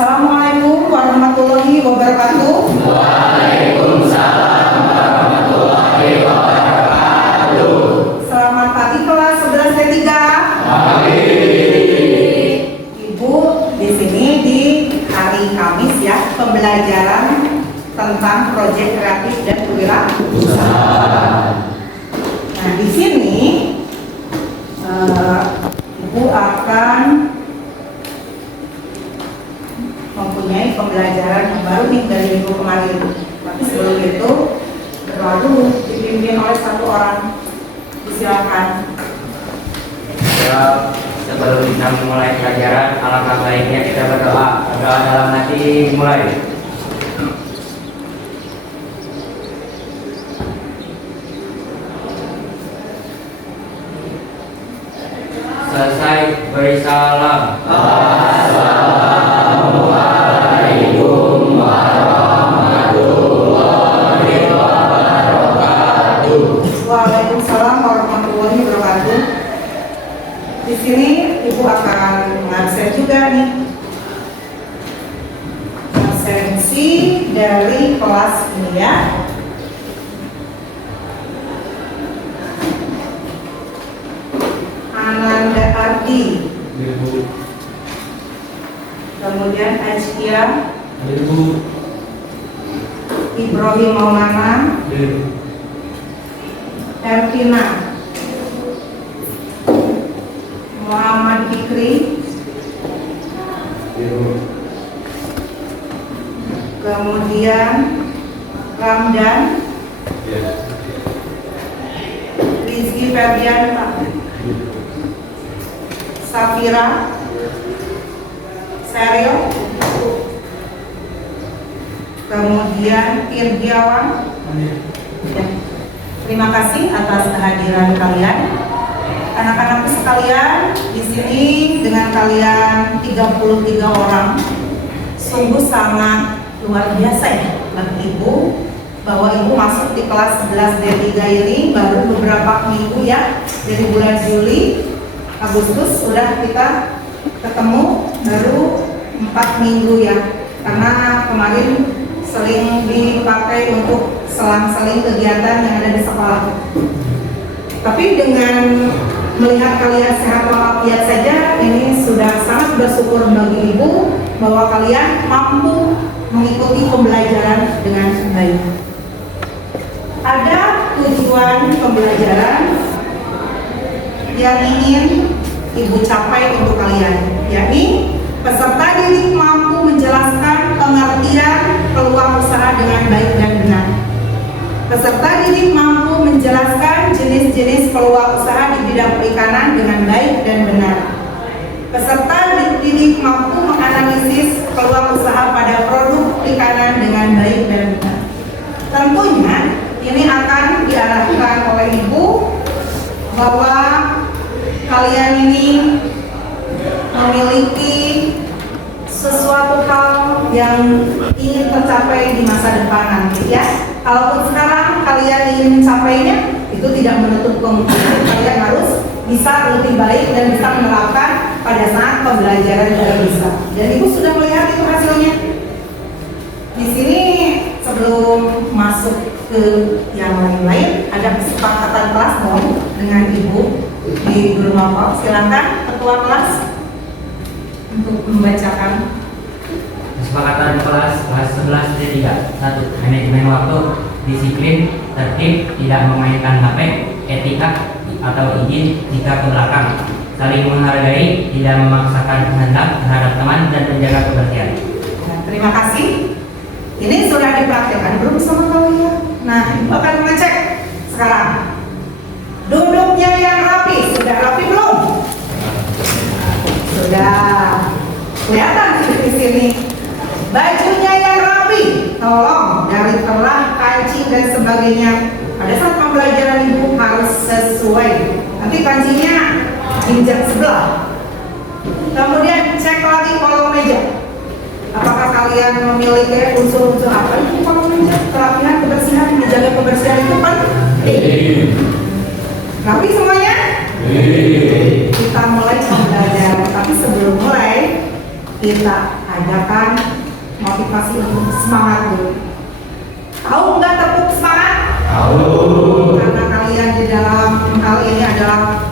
Assalamualaikum warahmatullahi wabarakatuh. Waalaikumsalam warahmatullahi wabarakatuh. Selamat pagi kelas 11 D3. Pagi. Ibu di sini di hari Kamis ya, pembelajaran tentang proyek kreatif dan kewirausahaan. Nah, di sini Ibu akan mempunyai pembelajaran yang baru nih dari minggu kemarin. Tapi sebelum itu berdoa dulu, dipimpin oleh satu orang. Silakan. Sebelum kita memulai pelajaran, alangkah baiknya kita berdoa. Berdoa dalam hati dimulai. Selesai beri salam. Assalamualaikum warahmatullahi wabarakatuh. Waalaikumsalam warahmatullahi wabarakatuh. Di sini Ibu akan mengabsen juga nih absensi dari kelas ini ya. Ananda Ardi, kemudian Aisyah, Ibrahim Maulana, Ervina, Muhammad Fikri, kemudian Ramdan, Rizky Ferdianta, Safira, Seryo, kemudian Irdiawan. Terima kasih atas kehadiran kalian, anak-anak sekalian. Di sini dengan kalian 33 orang, sungguh sangat luar biasa ya bagi Ibu bahwa Ibu masuk di kelas 11 D3 ini baru beberapa minggu ya, dari bulan Juli, Agustus sudah kita ketemu baru 4 minggu ya, karena kemarin sering dipakai untuk selang-seling kegiatan yang ada di sekolah. Tapi dengan melihat kalian sehat walafiat saja, ini sudah sangat bersyukur bagi Ibu bahwa kalian mampu mengikuti pembelajaran dengan baik. Ada tujuan pembelajaran yang ingin Ibu capai untuk kalian, yakni peserta didik mampu menjelaskan pengertian peluang usaha dengan baik dan benar. Peserta didik mampu menjelaskan jenis-jenis peluang usaha di bidang perikanan dengan baik dan benar. Peserta didik mampu menganalisis peluang usaha pada produk perikanan dengan baik dan benar. Tentunya ini akan diarahkan oleh Ibu bahwa kalian ini memiliki sesuatu hal yang ingin tercapai di masa depan nanti ya. Kalaupun sekarang kalian ingin mencapainya, itu tidak menutup kemungkinan kalian harus bisa lebih baik dan bisa menerapkan pada saat pembelajaran juga bisa. Dan Ibu sudah melihat itu hasilnya. Di sini sebelum masuk ke yang lain-lain, ada kesepakatan kelas dong dengan Ibu di guru novel. Silakan ketua kelas untuk membacakan. Kesepakatan kelas 11 D3. 1. Manajemen waktu, disiplin, tertib, tidak memainkan HP, etika atau izin jika ke belakang, saling menghargai, tidak memaksakan kehendak terhadap teman, dan menjaga kebersihan. Nah, terima kasih. Ini sudah dipraktikkan belum sama kalian? Nah, Ibu akan mengecek sekarang. Duduknya yang rapi, sudah rapi belum? Sudah. Kelihatan di sini. Bajunya yang rapi, tolong dari telah, kancing dan sebagainya. Pada saat pembelajaran Ibu harus sesuai. Nanti kancingnya injak sebelah. Kemudian cek lagi kolong meja. Apakah kalian memiliki unsur-unsur apa di kolong meja? Kerapihan, kebersihan, menjaga kebersihan itu penting. Rapi semuanya? Kita mulai pembelajaran. Tapi sebelum mulai, kita adakan motivasi untuk semangat dulu. Tahu nggak tepuk semangat? Tahu. Karena kalian di dalam hal ini adalah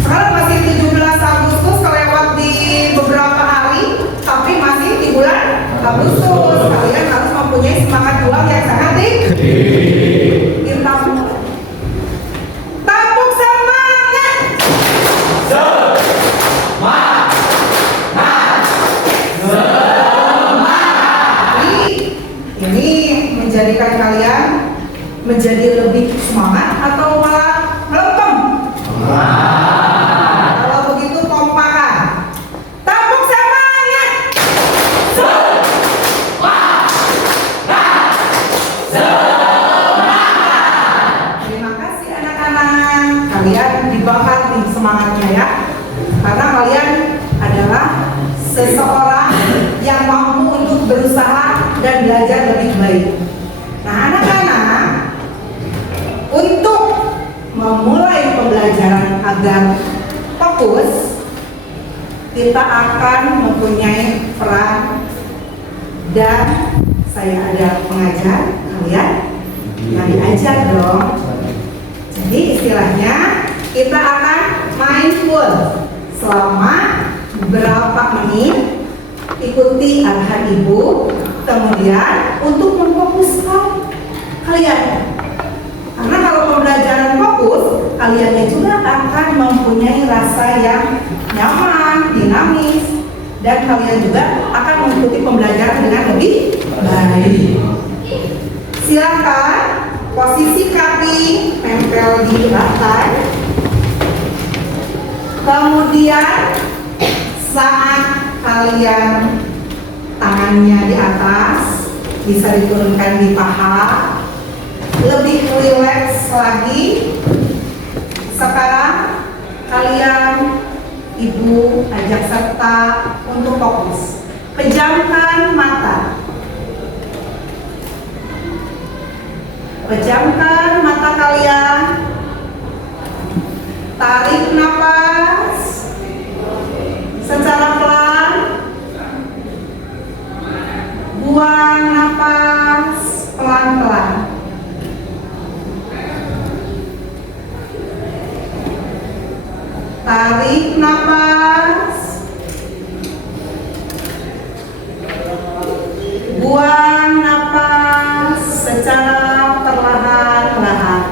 sekarang masih 17 Agustus, kelewat di beberapa hari, tapi masih di bulan Agustus. Kalian harus mempunyai semangat juang yang sangat tinggi. Tepuk semangat. Ini menjadikan kalian menjadi lebih semangat atau malah melempem? Kalau begitu kompakan. Tepuk semangat. Terima kasih anak-anak. Kalian dibakar nih semangatnya ya. Karena kalian adalah seseorang yang mampu untuk berusaha dan belajar lebih baik. Nah anak-anak, untuk memulai pembelajaran agar fokus, kita akan mempunyai peran dan saya ada pengajar, kalian yang diajar dong. Jadi istilahnya kita akan mindful selama beberapa menit, ikuti arahan ibu, kemudian untuk memfokuskan kalian. Karena kalau pembelajaran fokus, kaliannya juga akan mempunyai rasa yang nyaman, dinamis, dan kalian juga akan mengikuti pembelajaran dengan lebih baik. Silakan posisi kaki nempel di lantai. Kemudian saat kalian tangannya di atas, bisa diturunkan di paha, lebih rileks lagi. Sekarang kalian ibu ajak serta untuk fokus. Pejamkan mata. Pejamkan mata kalian. Tarik nafas secara pelan. Buang nafas pelan-pelan. Tarik nafas. Buang nafas secara perlahan-lahan.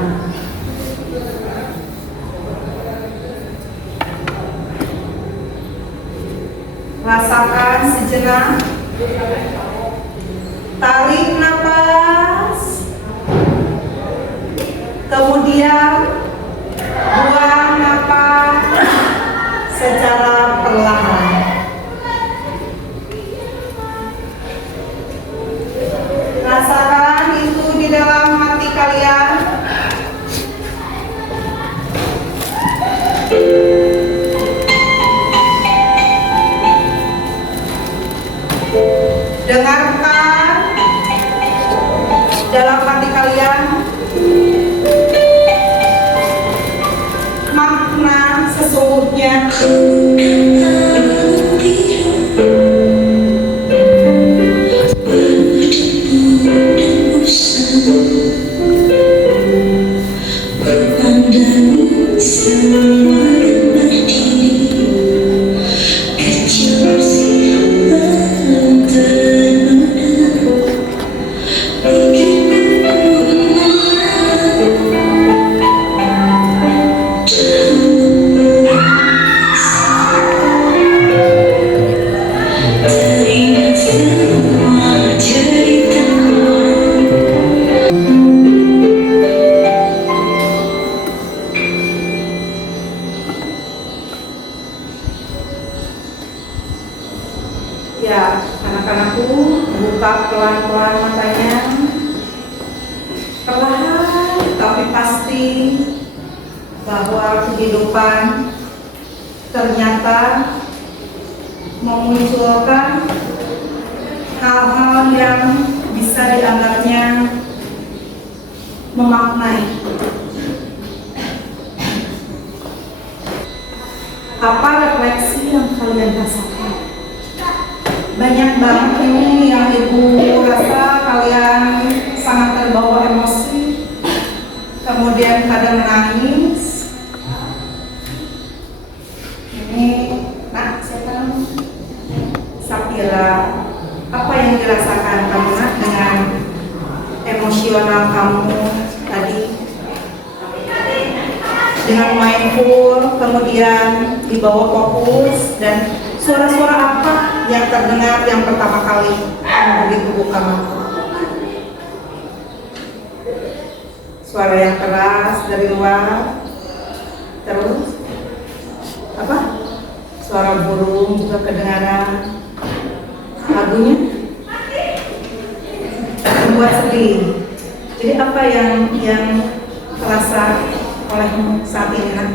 Rasakan sejenak. Tarik nafas. Kemudian buang nafas secara perlahan. Rasakan itu di dalam hati kalian. Dengarkan dalam hati kalian makna sesungguhnya. Ya, anak-anakku, buka pelan-pelan matanya. Perlahan tapi pasti bahwa kehidupan ternyata memunculkan hal-hal yang bisa dianggapnya memaknai. Apa refleksi yang kalian rasakan? banyak banget ini yang ibu rasa kalian sangat terbawa emosi, kemudian pada menangis. Ini, nak, siapa namanya? Sapira. Apa yang dirasakan kamu, nak, dengan emosional kamu tadi? Dengan mindful, kemudian dibawa fokus, dan suara-suara apa yang terdengar yang pertama kali begitu buka mata? Suara yang keras dari luar, terus apa? Suara burung juga kedengaran, lagunya membuat sedih. Jadi apa yang terasa olehmu saat ini, nak?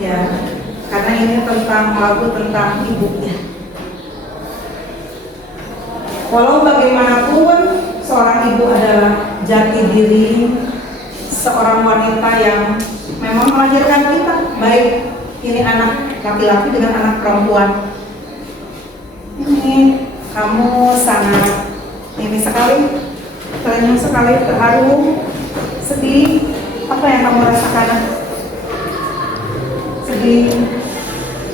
Ya, karena ini tentang lagu tentang ibu ya. Walau bagaimanapun seorang ibu adalah jati diri seorang wanita yang memang melahirkan kita, baik ini anak laki-laki dengan anak perempuan. Ini kamu sangat ini sekali, terenyuh sekali, terharu, sedih. Apa yang kamu rasakan? Sedih,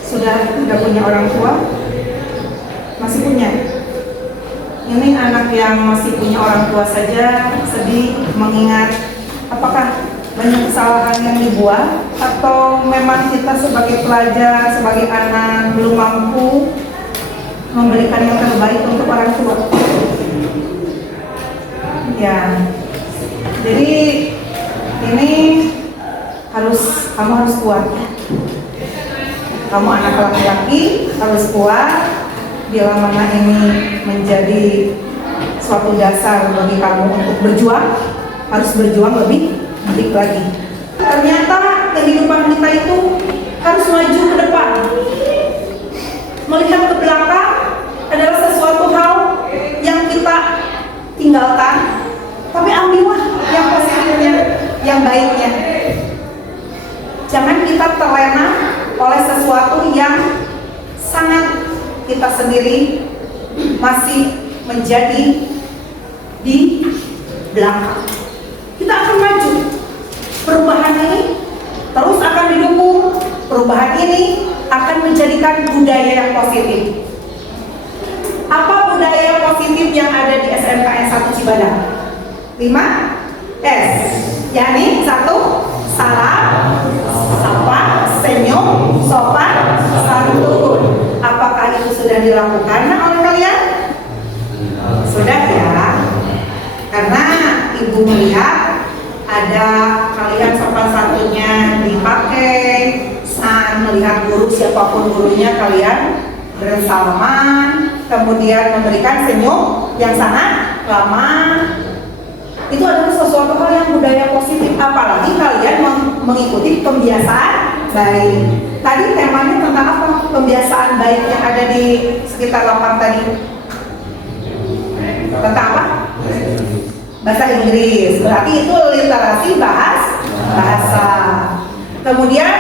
sudah tidak punya orang tua, masih punya. Ini anak yang masih punya orang tua saja sedih mengingat apakah banyak kesalahan yang dibuat, atau memang kita sebagai pelajar, sebagai anak belum mampu memberikan yang terbaik untuk orang tua. Ya, jadi ini kamu harus kuat ya. Kamu anak laki-laki harus kuat. Bila mana ini menjadi suatu dasar bagi kamu untuk berjuang, harus berjuang lebih lagi. Ternyata kehidupan kita itu harus maju ke depan. Melihat ke belakang adalah sesuatu hal yang kita tinggalkan, tapi ambillah yang positifnya, yang baiknya. Jangan kita terlena oleh sesuatu yang sangat kita sendiri masih menjadi di belakang. Kita akan maju. Perubahan ini terus akan didukung. Perubahan ini akan menjadikan budaya yang positif. Apa budaya positif yang ada di SMKN 1 Cibadak? 5S, yakni 1, salam, sapa, senyum, sopan, santun. Apakah itu sudah dilakukan oleh kalian? Sudah ya. Karena ibu melihat ada kalian sopan santunnya dipakai saat melihat guru, siapapun gurunya, kalian bersalaman, kemudian memberikan senyum yang sangat ramah. Itu adalah sesuatu hal yang budaya positif, apalagi kalian mengikuti kebiasaan baik. Tadi temanya tentang apa? Kebiasaan baik yang ada di sekitar lapang tadi. Tentang apa? Bahasa Inggris. Berarti itu literasi bahasa. Kemudian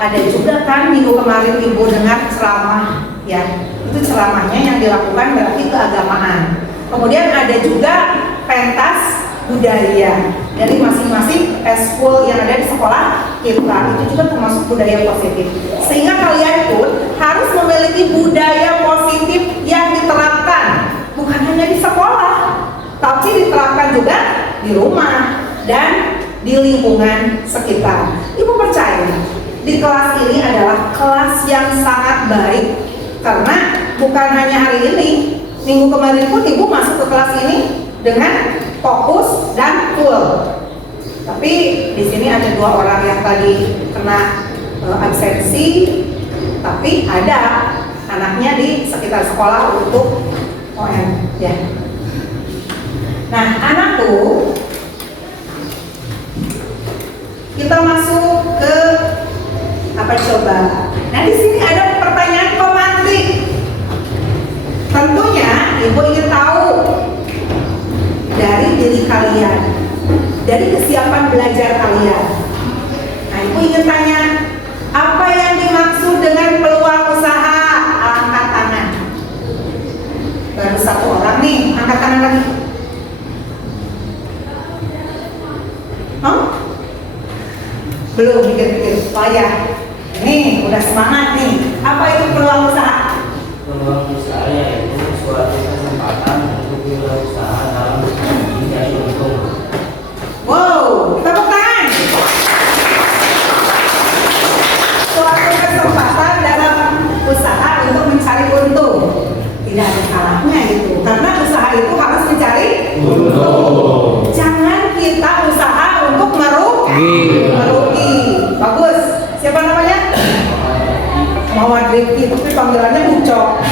ada juga kan minggu kemarin ibu dengar ceramah, ya. Itu ceramahnya yang dilakukan berarti keagamaan. Kemudian ada juga pentas budaya dari masing-masing eskul yang ada di sekolah kita. Itu juga termasuk budaya positif. Sehingga kalian pun harus memiliki budaya positif yang diterapkan, bukan hanya di sekolah, tapi diterapkan juga di rumah dan di lingkungan sekitar. Ibu percaya di kelas ini adalah kelas yang sangat baik, karena bukan hanya hari ini, minggu kemarin pun ibu masuk ke kelas ini dengan fokus dan full. Tapi di sini ada 2 orang yang tadi kena absensi, tapi ada anaknya di sekitar sekolah untuk OM ya. Nah, anakku, kita masuk ke apa coba? Nah, di sini ada pertanyaan pemantik. Tentunya ibu ingin tahu dari diri kalian, dari kesiapan belajar kalian. Nah, ibu ingin tanya, apa yang dimaksud dengan peluang usaha angkat tangan lagi. Hah? Belum pikir-pikir. Oh ya, ini udah semangat nih. Apa itu peluang usaha? Peluang usaha yaitu suatu kesempatan untuk berwirausaha dalam mencari untung. Wow, tepuk tangan. Suatu kesempatan dalam usaha untuk mencari untung. Tidak ada salahnya gitu, karena usaha itu harus mencari Untung. Jangan kita usaha untuk merugi. Bagus. Siapa namanya? Mawar Rifki, tapi panggilannya Ucok.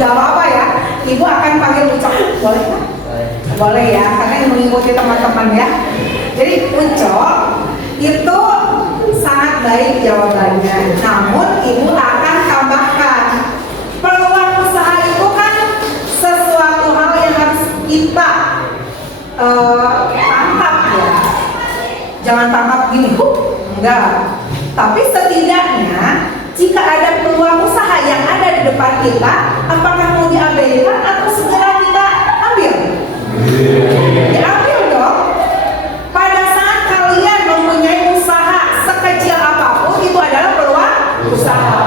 Gak apa-apa ya. Ibu akan panggil Ucok. Boleh kan? Boleh ya, karena yang mengikuti teman-teman ya. Jadi Ucok itu sangat baik jawabannya. Namun ibu akan tambahkan, peluang usaha itu kan sesuatu hal yang harus kita tangkap ya. Jangan tangkap gini, enggak. Tapi setidaknya jika ada peluang usaha yang ada di depan kita, apakah mau diabaikan atau segera kita ambil? Diambil dong. Pada saat kalian mempunyai usaha sekecil apapun, itu adalah peluang usaha.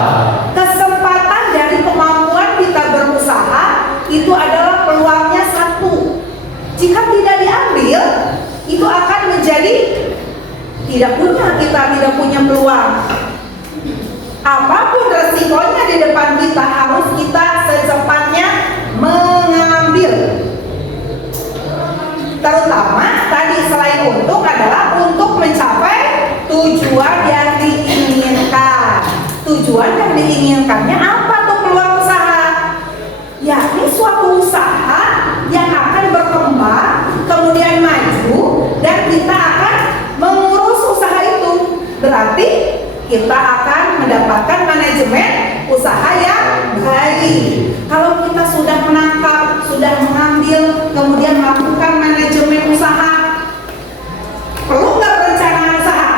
Kesempatan dari kemampuan kita berusaha itu adalah peluangnya satu. Jika tidak diambil, itu akan menjadi tidak punya peluang. Apapun resikonya di depan kita, harus kita secepatnya mengambil. Terutama tadi selain untung adalah untuk mencapai tujuan yang diinginkan. Tujuan yang diinginkannya apa tuh peluang usaha? Yakni suatu usaha yang akan berkembang, kemudian maju, dan kita akan mengurus usaha itu. Berarti kita akan mendapatkan manajemen usaha yang baik. Kalau kita sudah menangkap, sudah mengambil, kemudian melakukan manajemen usaha, perlu nggak perencanaan usaha?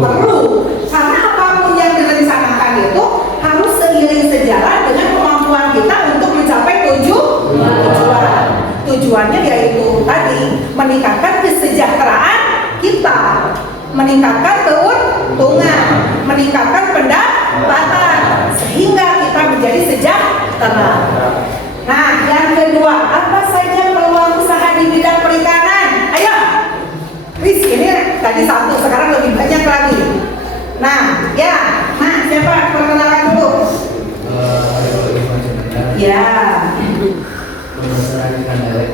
Perlu. Karena apapun yang direncanakan itu harus seiring sejalan dengan kemampuan kita untuk mencapai tujuan. Tujuannya yaitu tadi meningkatkan kesejahteraan kita, meningkatkan keuntungan, meningkatkan pendapatan, sehingga kita menjadi sejahtera. Nah, yang kedua, apa saja peluang usaha di bidang perikanan? Ayo, Riz, ini tadi satu, sekarang lebih banyak lagi. Nah, ya, siapa perkenalan dulu? Ya. Pembesaran ikan lele.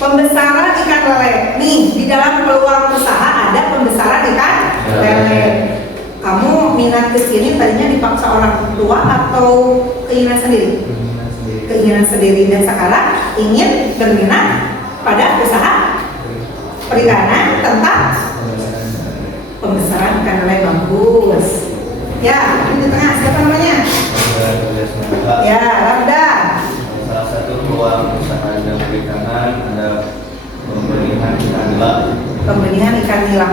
Pembesaran ikan lele. Nih, di dalam peluang usaha ada pembesaran ikan lele. Kamu minat ke sini tadinya dipaksa orang tua atau keinginan sendiri? Keinginan sendiri, dan sekarang ingin berminat pada usaha perikanan tentang pembesaran ikan lele. Bagus. Ya, ini di tengah, siapa namanya? Ya, Ramda. Salah satu peluang usaha dalam perikanan ada pembenihan ikan nila. Pembenihan ikan nila.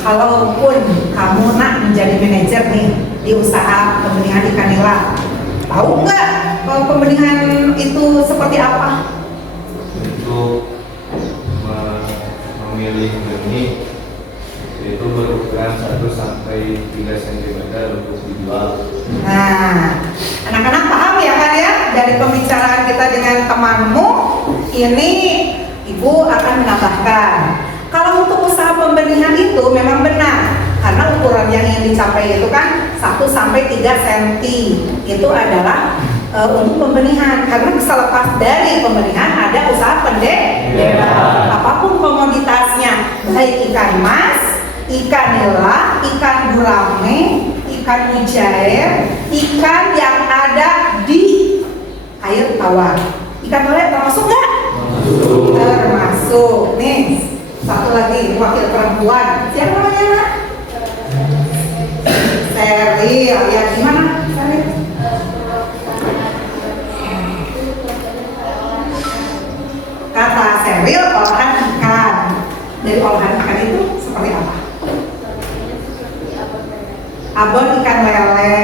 Kalaupun kamu nak menjadi manajer nih di usaha pembenihan ikan nila, tahu nggak pembenihan itu seperti apa? Untuk memilih benih itu berukuran 1 sampai 3 cm untuk dijual. Nah, anak-anak paham ya kan ya? Dari pembicaraan kita dengan temanmu, ini ibu akan menambahkan, kalau untuk usaha pembenihan itu memang benar, karena ukuran yang ingin dicapai itu kan 1 sampai 3 cm. Itu adalah untuk pembenihan, karena selepas dari pembenihan ada usaha pendederan. Apapun komoditasnya, baik ikan mas, ikan nila, ikan gurame, ikan mujair, ikan yang ada di air tawar. Ikan lele termasuk nggak? Termasuk. Nih, satu lagi wakil perempuan. Siapa namanya, Nak? Seril. Ya, gimana? Seril. Kata Seril, olahan ikan. Dari olahan ikan itu seperti apa? Abon ikan lele.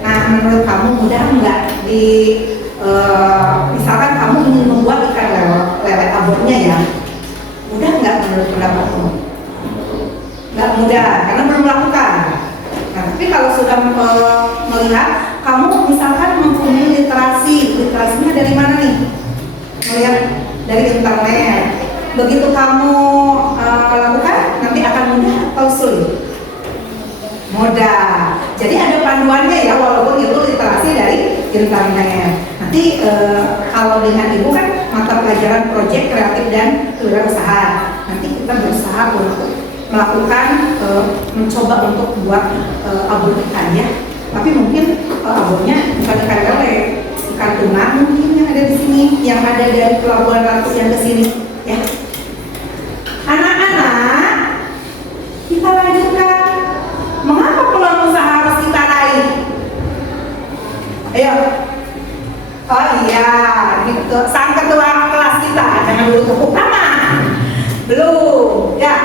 Nah, menurut kamu mudah nggak misalkan kamu kamu? Nggak mudah, karena belum melakukan. Nah, tapi kalau sudah melihat, kamu misalkan mempunyai literasinya dari mana nih? Melihat dari internet. Begitu kamu melakukan, nanti akan mudah atau sulit? Mudah. Jadi ada panduannya ya, walaupun itu literasi dari internet. Nanti kalau dengan ibu kan mata pelajaran proyek kreatif dan kewirausahaan. Nanti kita berusaha untuk melakukan mencoba untuk buat abon ikan ya. Tapi mungkin abonnya bukan ikan lele, ikan tuna mungkin yang ada di sini, yang ada dari Pelabuhan Ratu yang ke sini ya. Anak-anak, kita lanjutkan. Mengapa peluang usaha harus kita raih? Ayo. Oh iya, gitu. Sang ketua kelas kita, jangan dulu tepuk tangan. Belum, ya.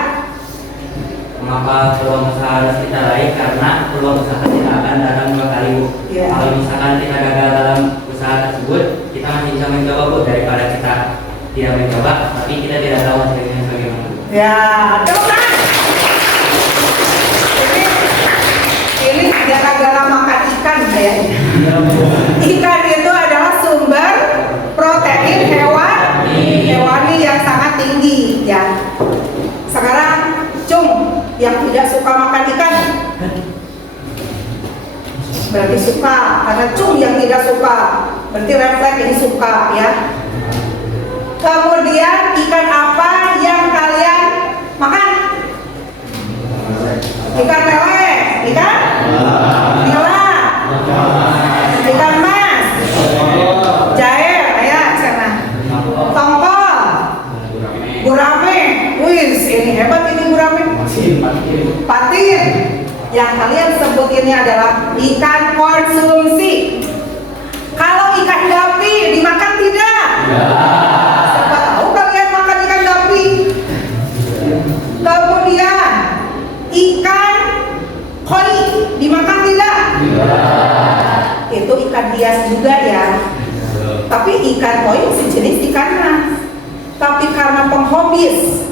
Mengapa peluang usaha harus kita raih? Karena peluang usaha tidak akan datang dua kali, Bu. Yeah. Kalau misalkan kita gagal dalam usaha tersebut, kita masih bisa mencoba, Bu, daripada kita tidak mencoba, tapi kita tidak tahu hasilnya bagaimana. Ya, teman. Ini gara-gara makan ikan kayaknya. Ikan itu adalah sumber protein hewani yang sangat tinggi ya. Sekarang Cung yang tidak suka makan ikan berarti suka, karena Cung yang tidak suka berarti refleks ini suka ya. Kemudian ikan apa yang kalian makan? Ikan lele, ikan nila, ikan mas, jair, ya sana, tongkol, gurame, wih ini hebat ini gurame, patin, yang kalian sebut ini adalah ikan konsumsi. Kalau ikan gapi dimakan tidak? Siapa tahu kalian makan ikan gapi. Kemudian ikan koi dimakan tidak? Itu ikan hias juga ya. Tapi ikan koi sejenis ikan mas. Tapi karena penghobis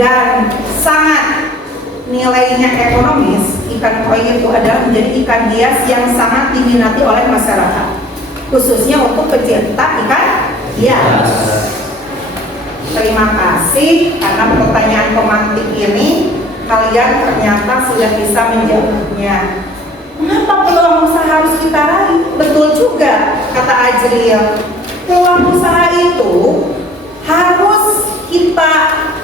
dan sangat nilainya ekonomis, ikan koi itu adalah menjadi ikan hias yang sangat diminati oleh masyarakat, khususnya untuk pecinta ikan hias. Terima kasih karena pertanyaan pemantik ini kalian ternyata sudah bisa menjawabnya. Mengapa peluang usaha harus kita raih? Betul juga kata Ajril. Peluang usaha itu harus kita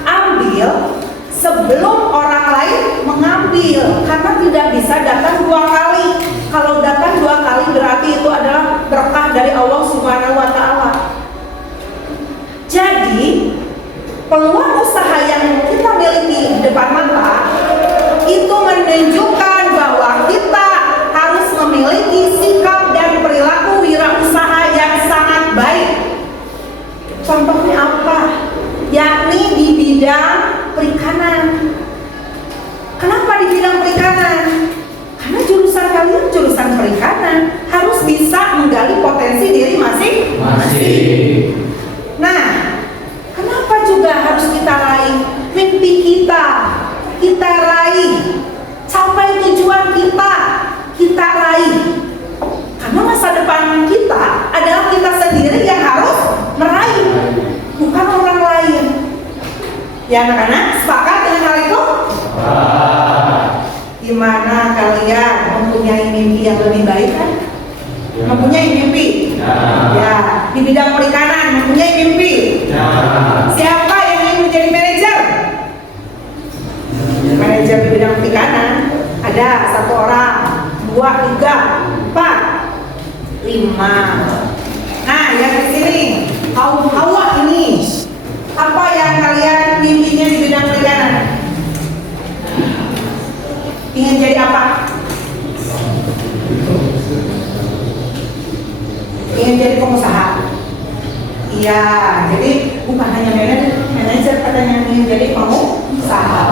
ambil sebelum orang lain mengambil, karena tidak bisa datang dua kali. Kalau datang dua kali berarti itu adalah berkah dari Allah Subhanahu wa Ta'ala. Jadi peluang usaha yang kita miliki di depan mata itu menunjukkan bahwa kita harus memiliki sikap dan perilaku wirausaha yang sangat baik. Contohnya apa? Yakni di bidang perikanan. Kenapa di bidang perikanan? Karena jurusan kalian jurusan perikanan, harus bisa menggali potensi diri masing-masing. Nah, kenapa juga harus kita raih mimpi kita raih, capai tujuan kita raih. Karena masa depan kita adalah kita sendiri yang harus meraih, bukan orang lain. Ya anak-anak, sepakat dengan hal itu? Gimana kalian mempunyai mimpi yang lebih baik kan? Mempunyai mimpi? Ya, di bidang perikanan mempunyai mimpi? Siapa yang ingin menjadi manajer? Manajer di bidang perikanan ada 1 orang, 2, 3, 4, 5. Nah, yang di sini kaum Hawa ini, apa yang kalian mimpinya di bidang perikanan? Ingin jadi apa? Ingin jadi pengusaha. Iya, jadi bukan hanya manajer katanya, ingin jadi pengusaha.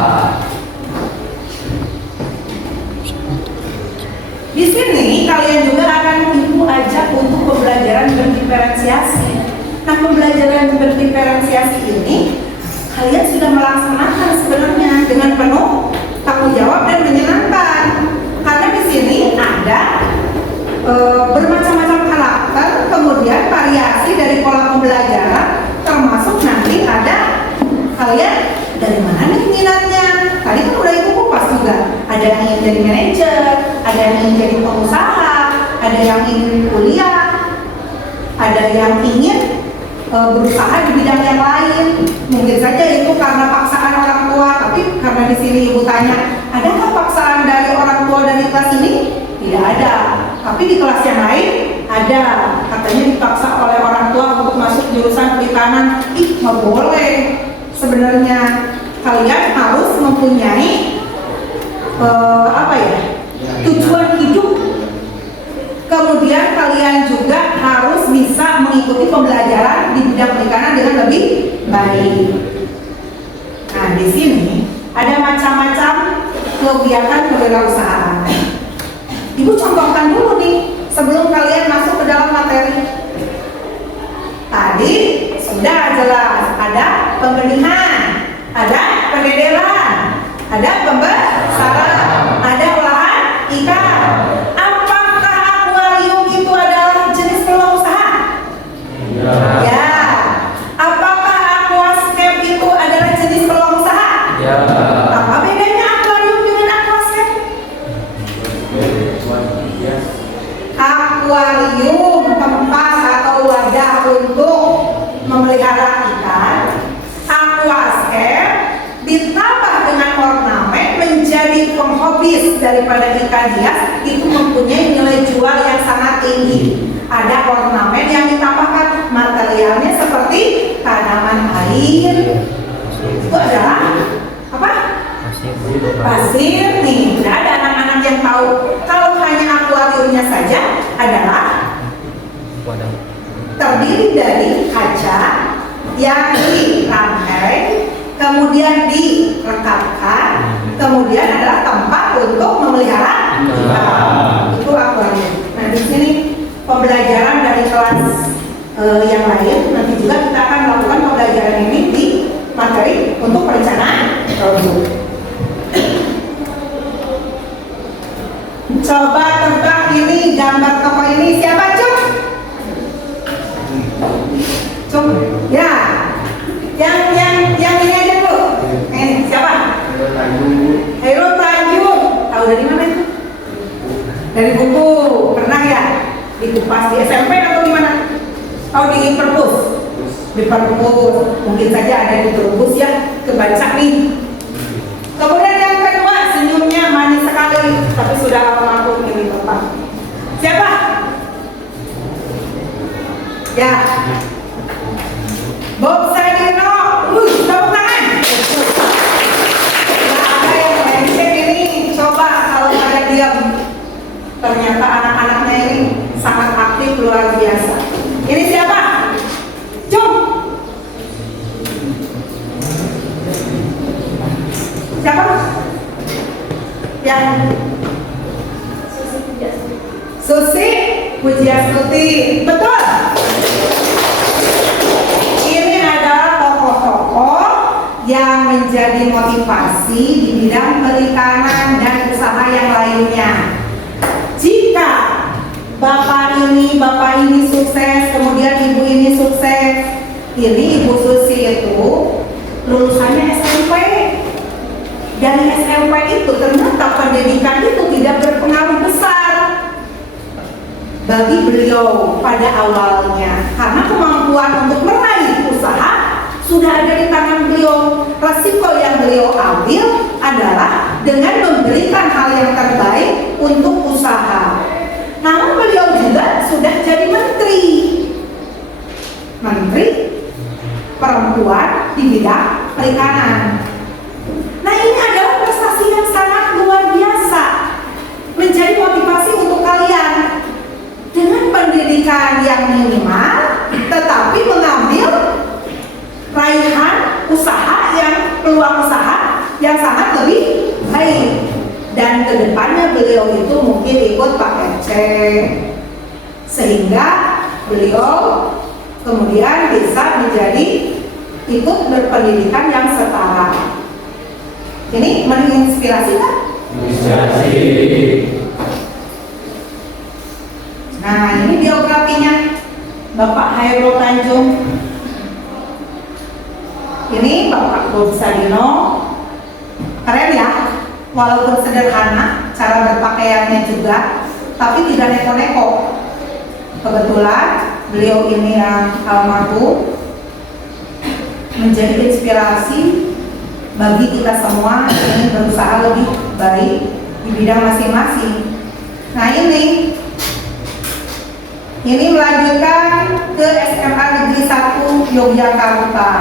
Di sini kalian juga akan ibu ajak untuk pembelajaran berdiferensiasi. Nah, pembelajaran berdiferensiasi ini kalian sudah melaksanakan sebenarnya ada yang ingin jadi manajer, ada yang ingin jadi pengusaha, ada yang ingin kuliah, ada yang ingin berusaha di bidang yang lain. Mungkin saja itu karena paksaan orang tua, tapi karena di sini ibu tanya, adakah paksaan dari orang tua dari kelas ini? Tidak ada. Tapi di kelas yang lain ada. Katanya dipaksa oleh orang tua untuk masuk jurusan perikanan. Ih, nggak boleh. Sebenarnya kalian harus mempunyai tujuan hidup. Kemudian kalian juga harus bisa mengikuti pembelajaran di bidang perikanan dengan lebih baik. Nah, di sini ada macam-macam kegiatan kewirausahaan. Ibu contohkan dulu nih sebelum kalian masuk ke dalam materi. Tadi sudah jelas ada pembenihan, ada pendederan, ada pembesaran, ada olahan ikan. Apakah akuarium itu adalah jenis peluang usaha? Ya. Apakah aquascape itu adalah jenis peluang usaha? Ya. Apa bedanya akuarium dengan aquascape? Akuarium tempat atau wadah untuk memelihara ikan. Aquascape ditambah dengan ornamen menjadi penghobis daripada ikan hias, itu mempunyai nilai jual yang sangat tinggi. Ada ornamen yang ditambahkan, materialnya seperti tanaman air. Itu adalah apa? Pasir. Nih, tidak ada anak-anak yang tahu. Kalau hanya akuariumnya saja adalah terdiri dari kaca yang dirangkai, kemudian direkatkan, kemudian adalah tempat untuk memelihara ikan. Itu akuarium. Nah, di sini pembelajaran dari kelas yang lain, nanti juga kita akan melakukan pembelajaran ini di materi untuk perencanaan produk. Coba tebak ini gambar toko ini siapa, Cuk? Cuk, ya. Yang ini aja dulu. Ini siapa? Hairul Tanjung. Tahu dari mana itu? Dari buku. Pernah ya? Di Kupas di SMP atau di mana? Oh, di Perpus. Di Perpus. Mungkin saja ada di Perpus ya. Kebaca nih. Kemudian yang kedua, senyumnya manis sekali, tapi sudah almarhum ini Bapak. Siapa? Ya. Bob Sadino. Tepuk tangan. Nah, ada yang melenceng ini. Coba kalau pada diam. Ternyata anak-anaknya ini sangat aktif luar biasa. Ini siapa? Jom. Siapa? Yang Susi Pujiastuti. Betul. Ini adalah tokoh-tokoh yang menjadi motivasi di bidang perikanan dan usaha yang lainnya. Jika bapak ini sukses, kemudian ibu ini sukses, ini Ibu Susi itu lulusannya SMP. Dari SMP itu ternyata pendidikan itu tidak berpengaruh besar bagi beliau pada awalnya, karena kemampuan untuk meraih usaha sudah ada di tangan beliau. Resiko yang beliau ambil adalah dengan memberikan hal yang terbaik untuk usaha. Namun beliau juga sudah jadi menteri perempuan di bidang perikanan. Nah, ini adalah prestasi yang sangat luar biasa, menjadi motivasi untuk kalian dengan pendidikan yang minimal, tetapi mengambil raihan usaha yang peluang usaha yang sangat lebih baik. Dan kedepannya beliau itu mungkin ikut Pak RC, sehingga beliau kemudian bisa menjadi ikut berpendidikan yang setara. Ini menginspirasi kan? Inspirasi. Nah, ini biografinya Bapak Hairul Tanjung. Ini Bapak Bob Sadino. Keren ya? walaupun sederhana cara berpakaiannya juga, tapi tidak neko-neko. Kebetulan beliau ini yang almarhum menjadi inspirasi bagi kita semua yang berusaha lebih baik di bidang masing-masing. Nah ini melanjutkan ke SMA Negeri 1 Yogyakarta.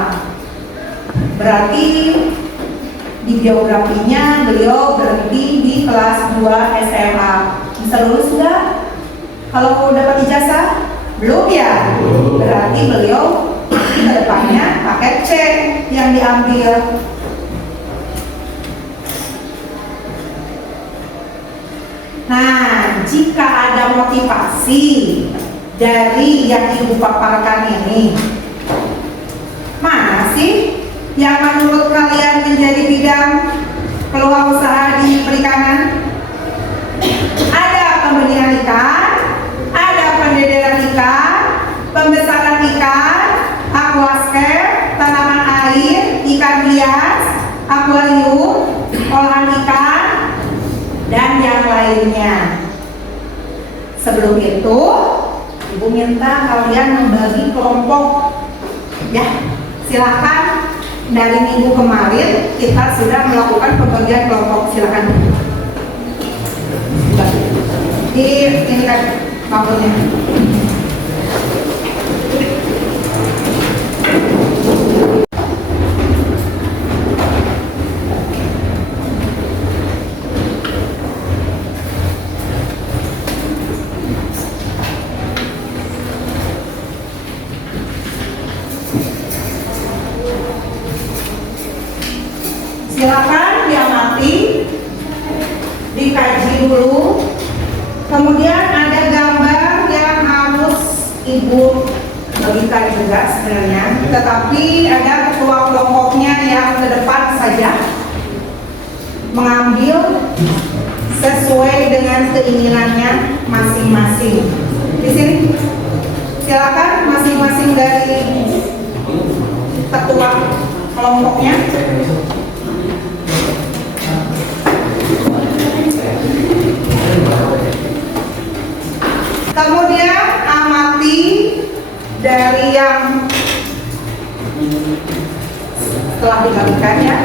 Berarti di biografinya beliau berhenti di kelas 2 SMA. Bisa lulus sudah? Kalau mau dapat ijazah? Belum ya? Berarti beliau ke depannya paket C yang diambil. Nah, jika ada motivasi dari yang ibu paparkan ini, mana sih yang menurut kalian menjadi bidang peluang usaha di perikanan? Ada pembenihan ikan, ada pendederan ikan, pembesaran ikan, aquascape, tanaman air, ikan hias, akuarium, olahan ikan, dan yang lainnya. Sebelum itu, ibu minta kalian membagi kelompok. Ya, silakan. Dari minggu kemarin kita sudah melakukan pembagian kelompok. Silakan. Ini kan lampunya. Silakan diamati, dikaji dulu. Kemudian ada gambar yang harus ibu bagikan juga sebenarnya, tetapi ada ketua kelompoknya yang ke depan saja mengambil sesuai dengan keinginannya masing-masing. Di sini silakan masing-masing dari ketua kelompoknya. Kemudian amati dari yang setelah dibagikan ya,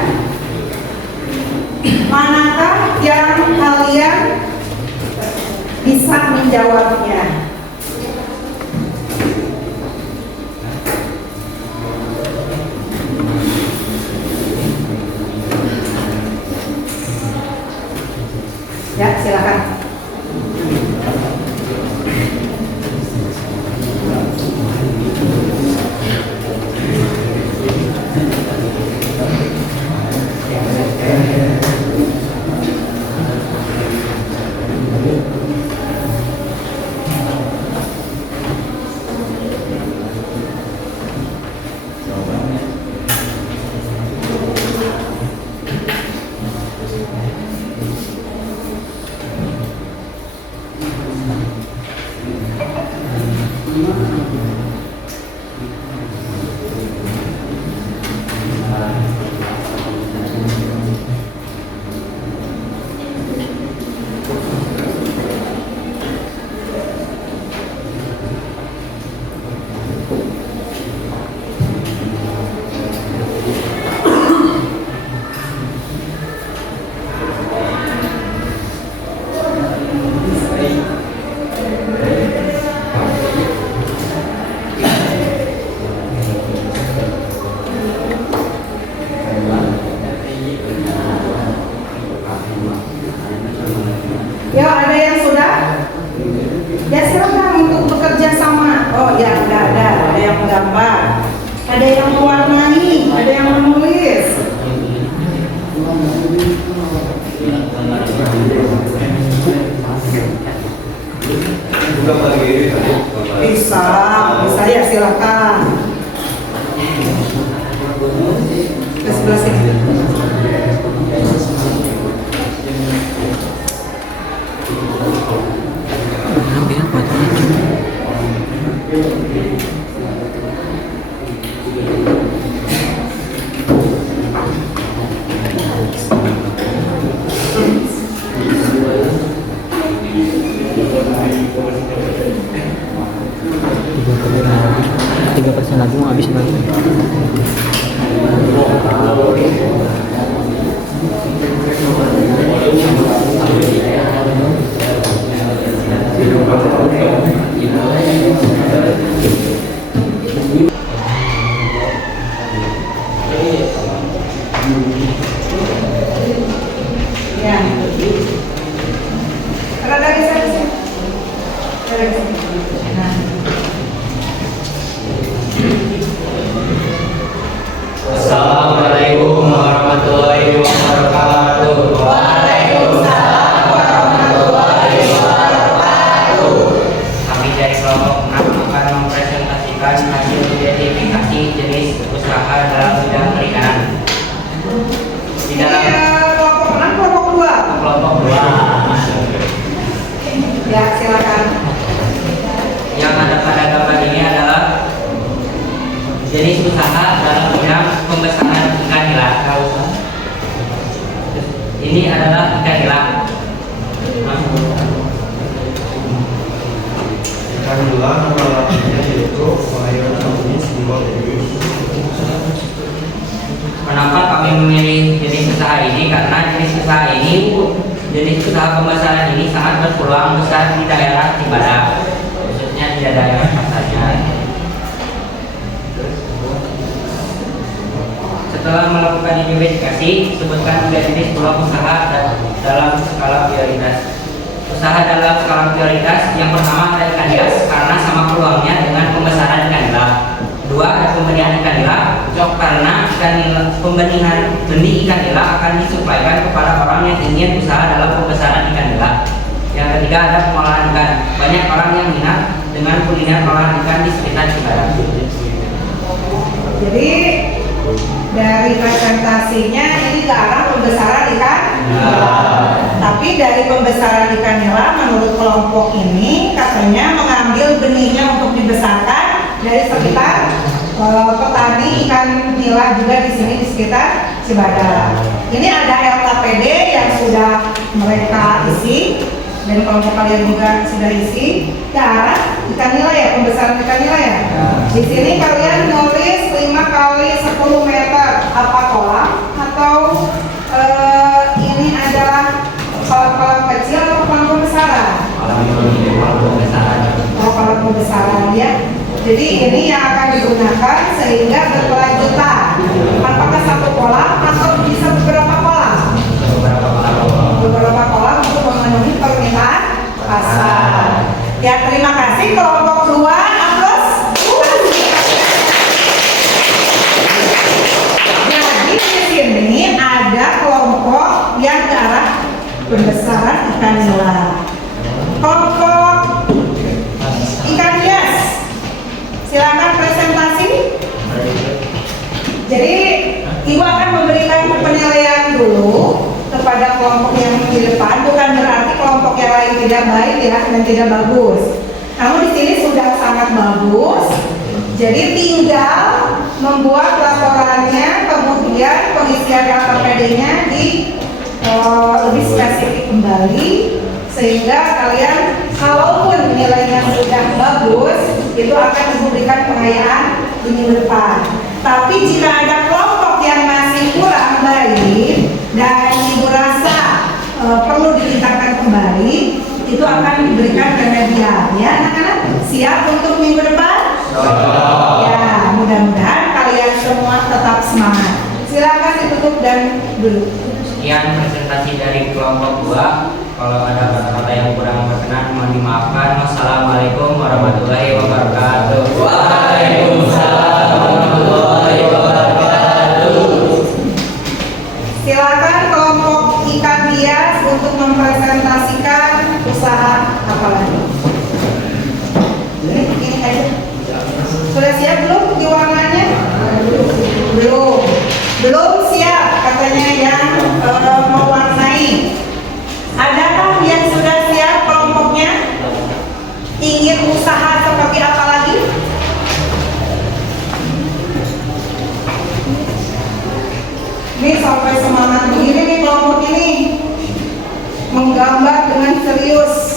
manakah yang kalian bisa menjawabnya? Ya, silakan. Ya, ada yang sudah? Ya, silakan untuk bekerja sama. Oh ya, ada yang menggambar, ada yang mewarnai, ada yang menulis. Bisa ya, silakan. Ke sebelah sini. Ya. Rada geser sih. Rada geser. Nah. Assalamualaikum warahmatullahi wabarakatuh. Waalaikumsalam warahmatullahi wabarakatuh. Kami dari kelompok 6 akan mempresentasikan hasil identifikasi jenis usaha dalam bidang perikanan. Di dalam Kelompok 6, kelompok 2. kelompok 2 Ya, silakan. yang ada pada gambar ini adalah jenis usaha dalam bidang pembesaran ikan nila. Ini adalah ikan nila. Ikan nila nama lainnya yaitu pelayaran jenis nila. Kenapa kami memilih jenis usaha ini? Karena jenis usaha pembesaran ini sangat berpeluang besar di daerah Cibadak, khususnya di daerah pasarnya. Setelah melakukan identifikasi, sebutkan 3 jenis peluang usaha dalam skala prioritas. Usaha dalam skala prioritas yang pertama ada ikan hias karena sama peluangnya dengan pembesaran ikan nila. 2 ada pembenihan ikan nila, karena pembenihan benih ikan nila akan disuplaikan kepada orang yang ingin usaha dalam pembesaran ikan nila. Yang ketiga ada pengolahan ikan. Banyak orang yang minat dengan kuliner olahan ikan di sekitar Cibadak. Jadi dari presentasinya ini ke arah pembesaran ikan nila. Tapi dari pembesaran ikan nila menurut kelompok ini katanya mengambil benihnya untuk dibesarkan dari sekitar petani ikan nila juga di sini di sekitar Cibadak. Ini ada LKPD yang sudah mereka isi dan kelompok kalian juga sudah isi ke arah ikan nila ya, pembesaran ikan nila ya. Di sini kalian nulis 5 kali 10 meter apa kolam atau ini adalah kolam kecil atau kolam pembesaran? Oh, kolam pembesaran ya. Jadi ini yang akan digunakan sehingga berkelanjutan. Apakah satu kolam atau bisa beberapa kolam? Beberapa kolam untuk memenuhi permintaan pasar. Ya, terima kasih kelompok 2. Aplaus. Jadi di sini ada kelompok yang ke arah pembesaran ikan nila. Kelompok ikan hias. Silakan presentasi. Jadi Ibu akan memberikan penilaian dulu kepada kelompok yang di depan. Bukan berarti kelompok yang lain tidak baik ya dan tidak bagus. Namun di sini sudah sangat bagus. Jadi tinggal membuat laporannya, kemudian pengisian LKPD-nya di lebih spesifik kembali sehingga kalian kalaupun nilainya sudah bagus itu akan diberikan pengayaan di minggu depan. Tapi jika ada kelompok yang masih kurang baik dan Ibu rasa perlu ditingkatkan kembali, itu akan diberikan remedial ya anak-anak. Siap untuk minggu depan? Ya, mudah-mudahan kalian semua tetap semangat. Silakan ditutup dan dulu. Sekian presentasi dari kelompok 2. Kalau ada kata-kata yang kurang berkenan mohon dimaafkan. Wassalamualaikum warahmatullahi wabarakatuh. Waalaikumsalam warahmatullahi wabarakatuh. Silakan kelompok ikan hias untuk mempresentasikan usaha apa lagi? Ini aja. Sudah siap belum di warnanya? Belum siap katanya yang mewarnai. Adakah yang sudah siap kelompoknya? Ingin usaha seperti apa lagi? Ini sampai semangat begini nih kelompok ini, menggambar dengan serius.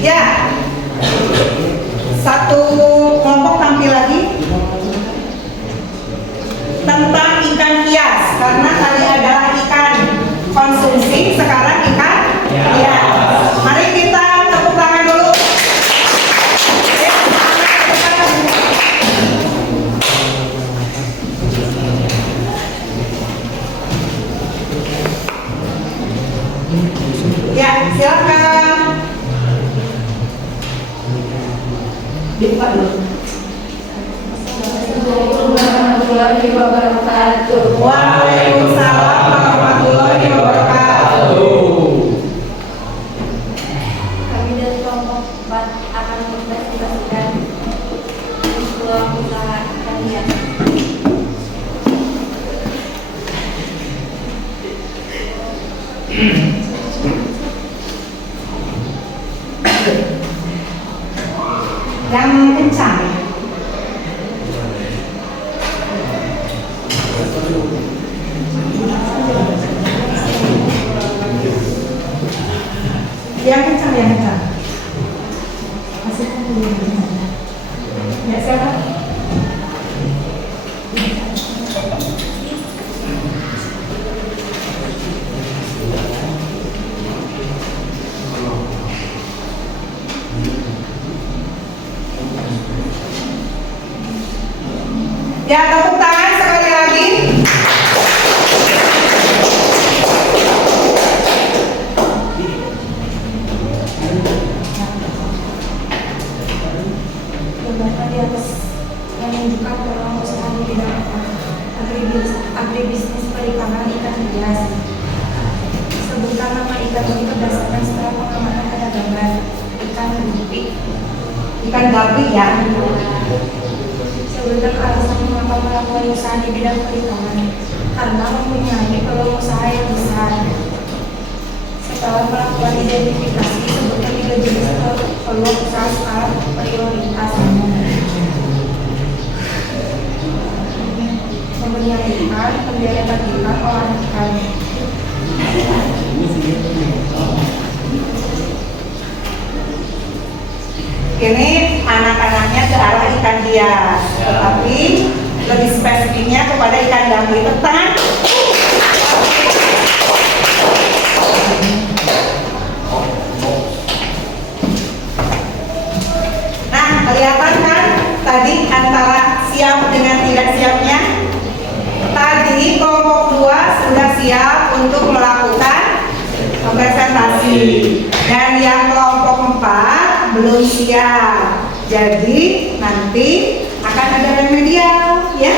Ya, satu kelompok tampil lagi tentang ikan hias karena tadi adalah ikan konsumsi, sekarang ikan hias. Mari kita tepuk tangan dulu. Ya, Dibuka dulu. Assalamualaikum warahmatullahi wabarakatuh. Waalaikumsalam warahmatullahi wabarakatuh. Kami dari kelompok 4 akan mempresentasikan peluang usaha kalian. Yang kencang. Yang kencang, yang kencang. Masih dulu yang kencang. Ya, siapa? Ya, tepuk tangan sekali lagi. Beberapa di atas menunjukkan peluang usaha di bidang agribisnis perikanan ikan hias. Sebutkan nama ikan ini berdasarkan setelah pengamatan pada gambar ikan gupi. Ikan gapi ya. Sebutkan alasan mengapa melakukan usaha di bidang perikanan, karena mempunyai peluang usaha yang besar. Setelah melakukan identifikasi, sebutkan 3 jenis peluang usaha skala prioritas. Pembelian ikan, pembiayaan ikan, olahan ikan. Ini anak-anaknya ke arah ikan hias, tetapi lebih spesifiknya kepada ikan gapi. Tangan. Nah, kelihatan kan tadi antara siap dengan tidak siapnya. Tadi kelompok 2 sudah siap untuk melakukan presentasi, dan yang kelompok 4 belum siap. Jadi nanti akan ada remedial ya.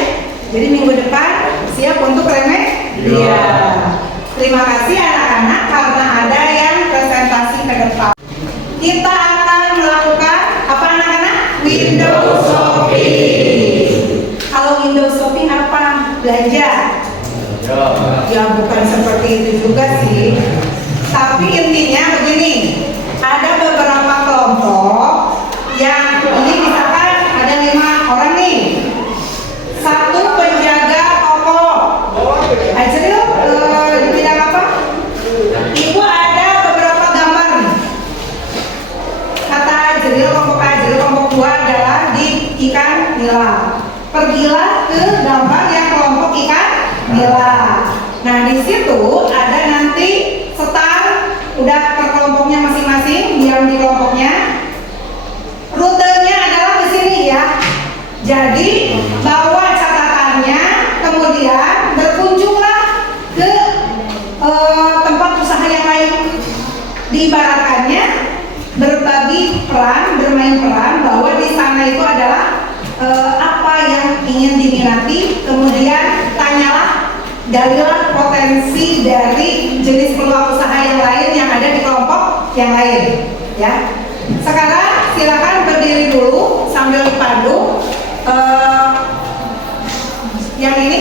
Jadi minggu depan siap untuk remedial. Terima kasih anak-anak karena ada yang presentasi ke depan. Kita akan melakukan apa anak-anak? Window shopping. Kalau window shopping apa? Belanja? Ya bukan seperti itu juga sih. Tapi intinya begini, ada beberapa kelompok yang ini misalkan ada 5 orang nih. 1 penjaga toko. Ajril di bidang apa? Ibu ada beberapa gambar nih. Kata Ajril, kelompok 2 adalah di ikan nila. Pergilah ke gambar yang kelompok ikan nila. Nah di situ ada nanti setar, udah per kelompoknya masing-masing, yang di kelompoknya. Rutenya adalah di sini ya. Jadi bawa catatannya, kemudian berkunjunglah ke tempat usaha yang lain. Diibaratkannya berbagi peran, bermain peran bahwa di sana itu adalah apa yang ingin diminati, kemudian tanyalah, galilah potensi dari jenis peluang usaha yang lain yang ada di kelompok yang lain ya. Sekarang silakan berdiri dulu sambil dipandu. Yang ini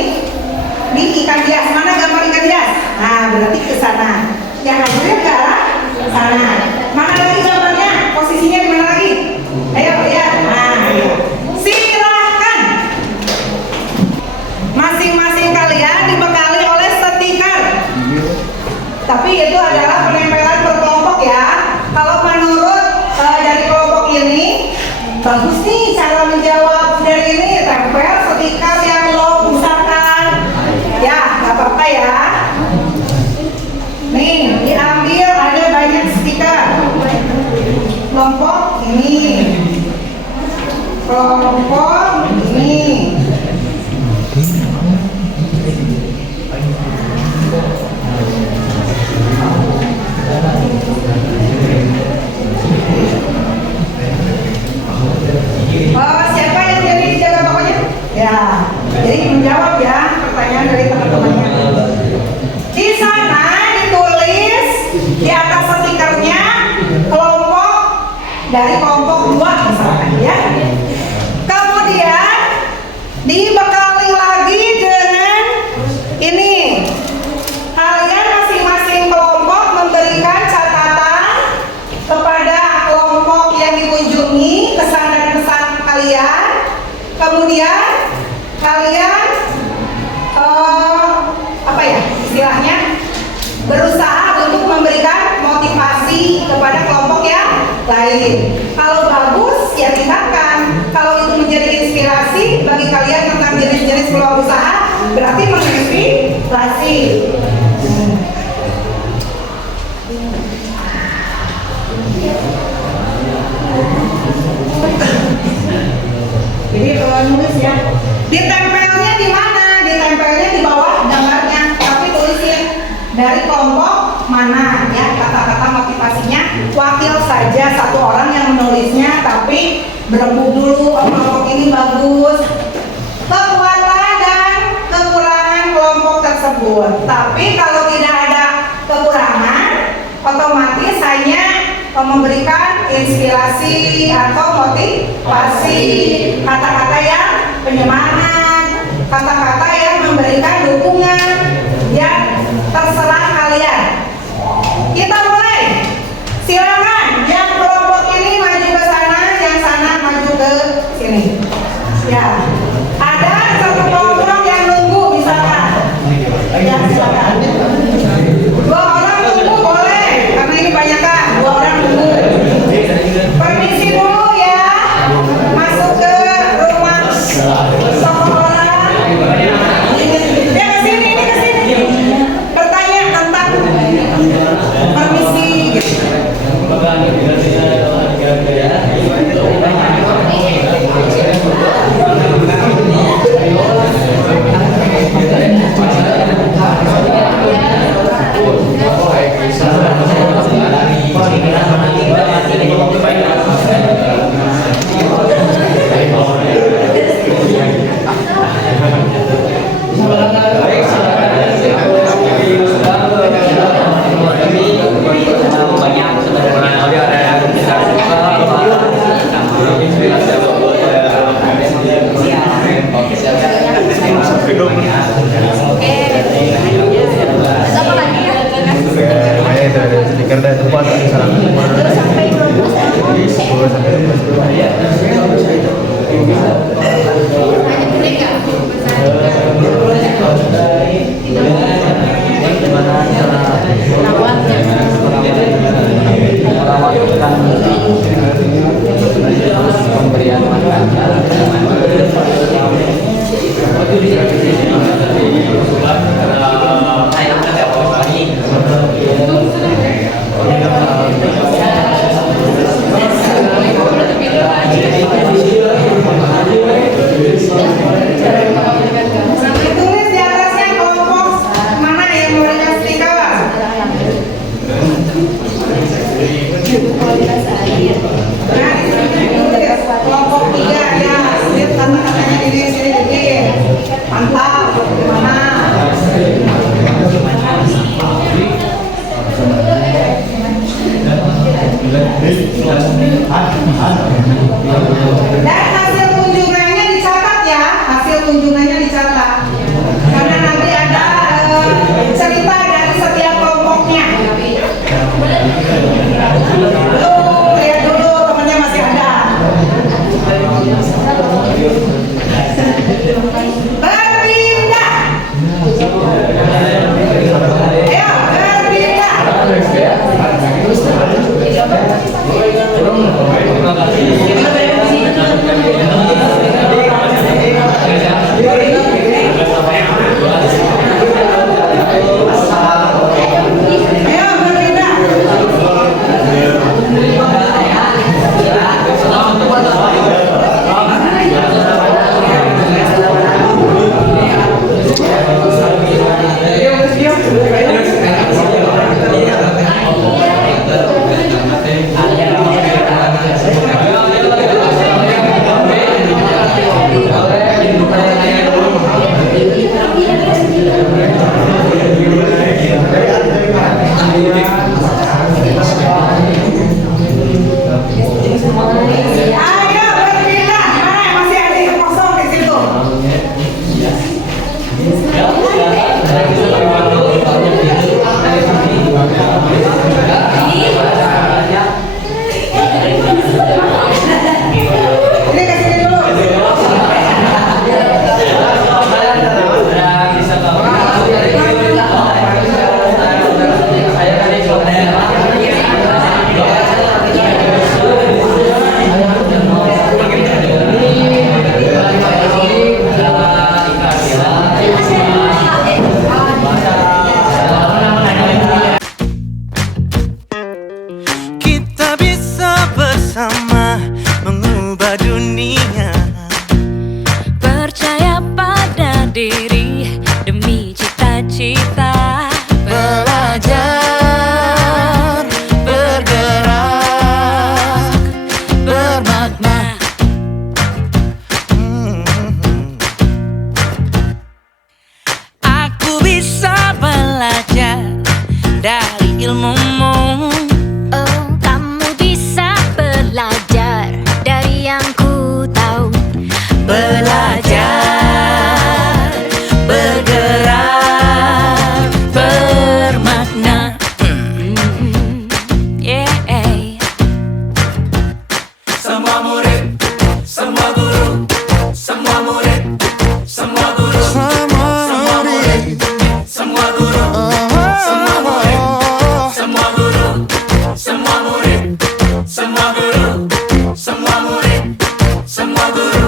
di ikan hias, mana gambar ikan hias? Nah berarti ke sana. Yang hasilnya ke arah sana. Mana lagi gambarnya? Posisinya di mana lagi? Ayo lihat. Nah ayo. Silahkan. Masing-masing kalian dibekali oleh stiker. Tapi itu adalah penempelan per kelompok ya. Kalau menurut dari kelompok ini bagus nih cara menjawab dari ini, tempel stiker yang lo misalkan ya, nggak apa-apa ya. Nih diambil, ada banyak stiker. Kelompok ini, kelompok ini. Ya, jadi menjawab ya pertanyaan dari teman-temannya. Di sana ditulis di atas stikernya kelompok dari kelompok 2 misalkan ya. Kemudian dibekali lagi dengan ini. Kalian masing-masing kelompok memberikan catatan kepada kelompok yang dikunjungi kesan dan pesan kalian. Kemudian kalian apa ya istilahnya berusaha untuk memberikan motivasi kepada kelompok yang lain. Kalau bagus ya tingkatkan. Kalau itu menjadi inspirasi bagi kalian tentang jenis-jenis peluang usaha, berarti menginspirasi. Jadi nulis ya. Ditempelnya di mana? Ditempelnya di bawah gambarnya. Tapi tulisin dari kelompok mana ya, kata-kata motivasinya. Wakil saja satu orang yang menulisnya, tapi berembuk dulu kelompok ini bagus. Kekuatan dan kekurangan kelompok tersebut. Tapi kalau tidak ada kekurangan, otomatis hanya memberikan inspirasi atau motivasi, kata-kata yang penyemangat, kata-kata yang memberikan dukungan, ya terserah kalian. Kita mulai. Silakan yang kelompok ini maju ke sana, yang sana maju ke sini. Ya, ada satu kelompok yang nunggu misalkan. Ya silakan. 2 orang tunggu boleh, karena ini banyakan. 2 orang tunggu. Permisi dulu ya, masuk ke rumah sekolah. Ya kesini, ini kesini. Bertanya tentang permisi. Gitu. dunia. Percaya pada diri demi cita-cita. Belajar, bergerak, bermakna. Aku bisa belajar dari ilmumu. Oh, kamu bisa belajar dari yang ku tahu. Belajar, bergerak, bermakna. Yeah. Semua murid, semua guru, semua murid, semua guru, semua murid, semua guru, semua murid, semua guru, semua murid, semua guru, semua murid, semua guru.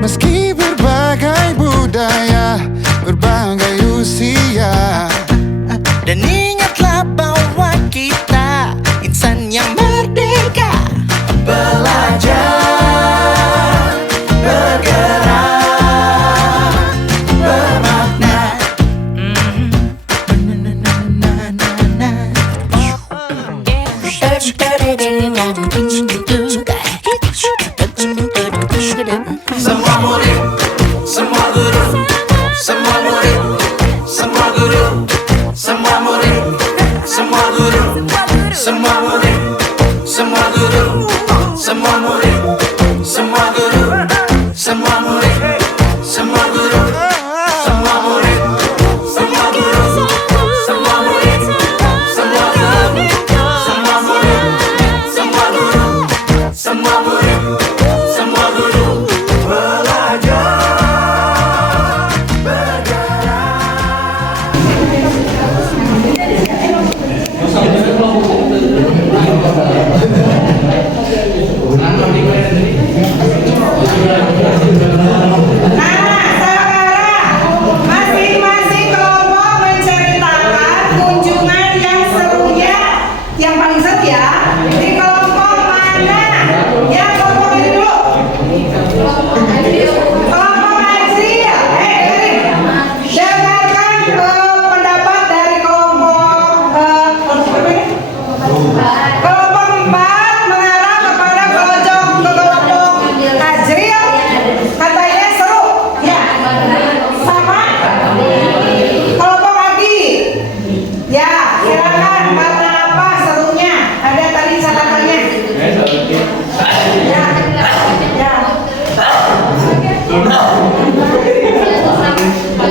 Meski berbagai budaya, berbagai usia, Dan ingatlah bahwa kita insan yang merdeka. Belajar, bergerak, bermakna. Semua murid, semua guru, semua murid, semua guru, semua murid, semua guru, semua murid, semua guru, semua murid, semua guru, semua murid, semua guru, semua murid, semua guru, semua murid, semua guru, semua murid, semua guru, semua murid, semua guru. Nah, sekarang masing-masing kelompok menceritakan kunjungan yang serunya, yang paling seru ya. Di kelompok mana? Ya, kelompok ini dulu. Kelompok Azril. Dengarkan pendapat dari kelompok kelompok 4 mengarah kepada kelompok Azril. Katanya seru, ya. Sama kelompok Adi. Ya, silakan karena apa serunya? Ada tadi catatannya. Ya, ya.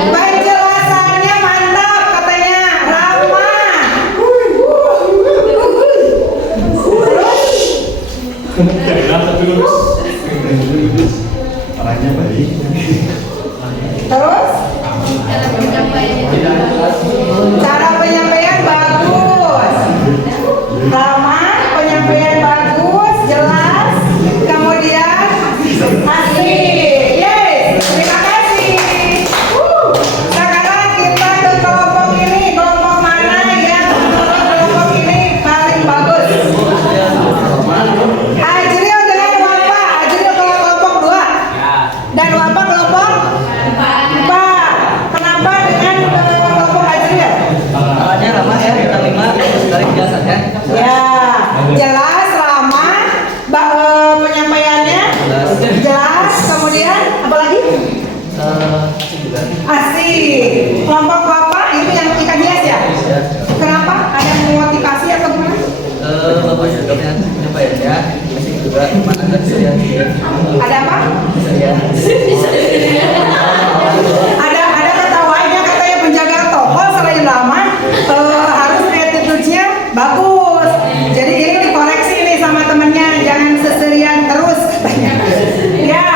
Penjelasannya mantap katanya, ramah. orangnya baik. Terus cara penyampaian bagus, ramah, penyampaian bagus, jelas, kemudian asik. Yes, terima kasih. Sekarang kita ke kelompok ini. Kelompok mana yang menurut kelompok ini paling bagus? Azril dengan Wafa. Azril kelompok 2 dan Wafa kelompok 4. Kenapa dengan kelompok Azril? Awalnya ramah ya, kita 5 dari penjelasannya. Ya, jelas, ramah, penyampaiannya jelas, kemudian apa lagi? Asik. Kelompok Wafa itu yang ikan hias ya? Kenapa? Ada motivasi atau gimana? Bapak juga penyampaiannya masih juga mana ada saya. Ada apa? Ada ketawanya katanya penjaga toko selain ramah harus attitude-nya bagus. Jadi ini dikoreksi nih sama temennya, jangan seserian terus. Ya,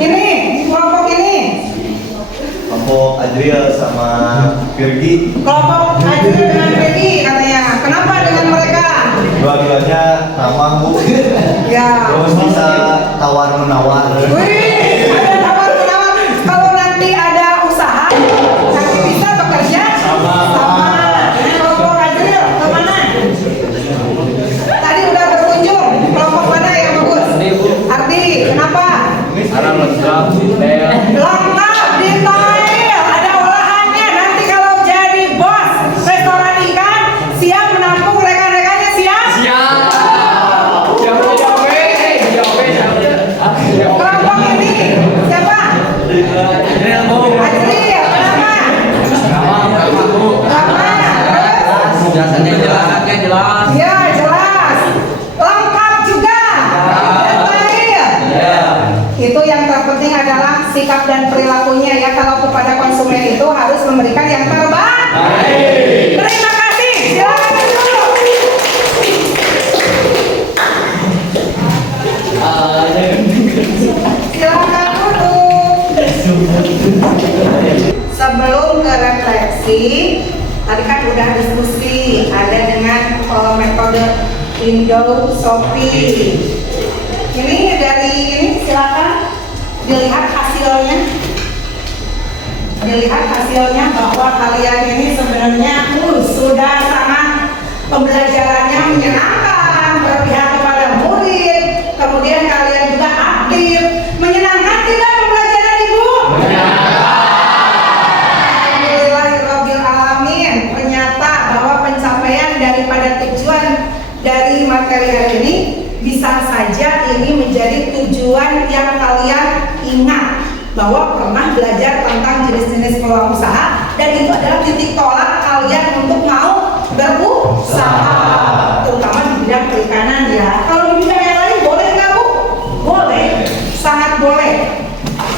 ini kelompok ini. Kelompok Adriel sama Virgi. Kelompok Azril dengan Peggy katanya. Kenapa dengan mereka? Dua-duanya ramah Bu. Ya. Terus bisa tawar menawar. Wih, ada tawar-menawar. Kalau nanti ada usaha, nanti bisa bekerja sama. Kelompok Azril kemana? Tadi udah berkunjung. Kelompok mana yang bagus? Ardi. Kenapa? Sekarang lengkap detail. Lengkap detail, ada olahannya. Nanti kalau jadi bos restoran ikan, siap menampung rekan-rekannya, siap? Kelompok ini siapa? Ajril, kenapa? Penjelasannya jelas. Ya jelas, lengkap juga, detail. Itu yang terpenting adalah sikap dan perilakunya ya. Kalau kepada konsumen itu harus memberikan yang terbaik. Terima kasih. Silakan dulu. Silakan dulu. Sebelum ke refleksi, tadi kan udah diskusi ada dengan metode Indo-Sophie. Ini dari ini silakan dilihat hasilnya. Dilihat hasilnya bahwa kalian ini sebenarnya sudah sangat pembelajarannya menyenangkan, berpihak kepada murid, kemudian kalian juga aktif. Menyenangkan tidak pembelajaran Ibu? Alhamdulillahirabbil alamin. Ternyata bahwa pencapaian daripada tujuan dari materi hari ini bisa saja ini menjadi tujuan yang kalian ingat, bahwa pernah belajar tentang jenis-jenis peluang usaha, dan itu adalah titik tolak kalian untuk mau berusaha, terutama di bidang perikanan ya. Kalau di bidang yang lain boleh nggak Bu? Boleh, sangat boleh.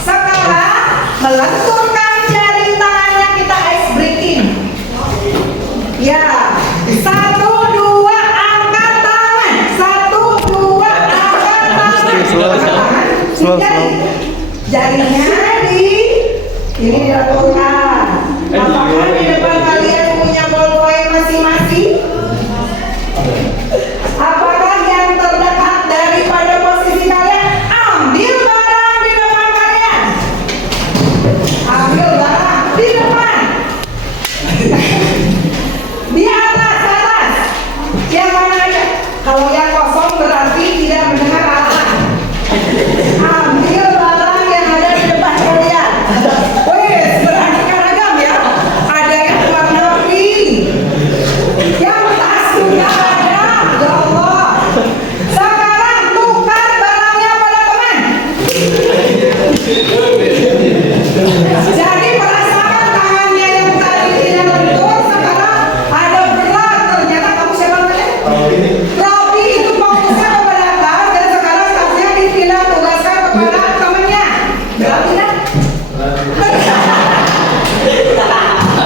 Sekarang melenturkan jari tangannya, kita ice breaking. Ya, 1, 2, angkat tangan. 1, 2, angkat tangan. Slow. Jarinya ini dilakukan. Apakah di depan kalian punya ballpoint masing-masing? Apakah yang terdekat daripada posisi kalian ambil barang di depan kalian? Ambil barang di depan. Di atas. Yang mana aja? Kalau yang kosong berarti tidak mendengar arahan. Ambil barang yang ada di depan kalian. Wih, beraneka ragam ya. Ada yang warna pink, yang tas juga ada. Ya Allah. Sekarang tukar barangnya pada teman. Jadi merasakan tangannya yang tadi tidak lentur, sekarang ada berat. Ternyata kamu siapa namanya? Robi itu fokusnya kepada tas, dan sekarang tasnya dipindah tugaskan kepada temannya. Berat tidak?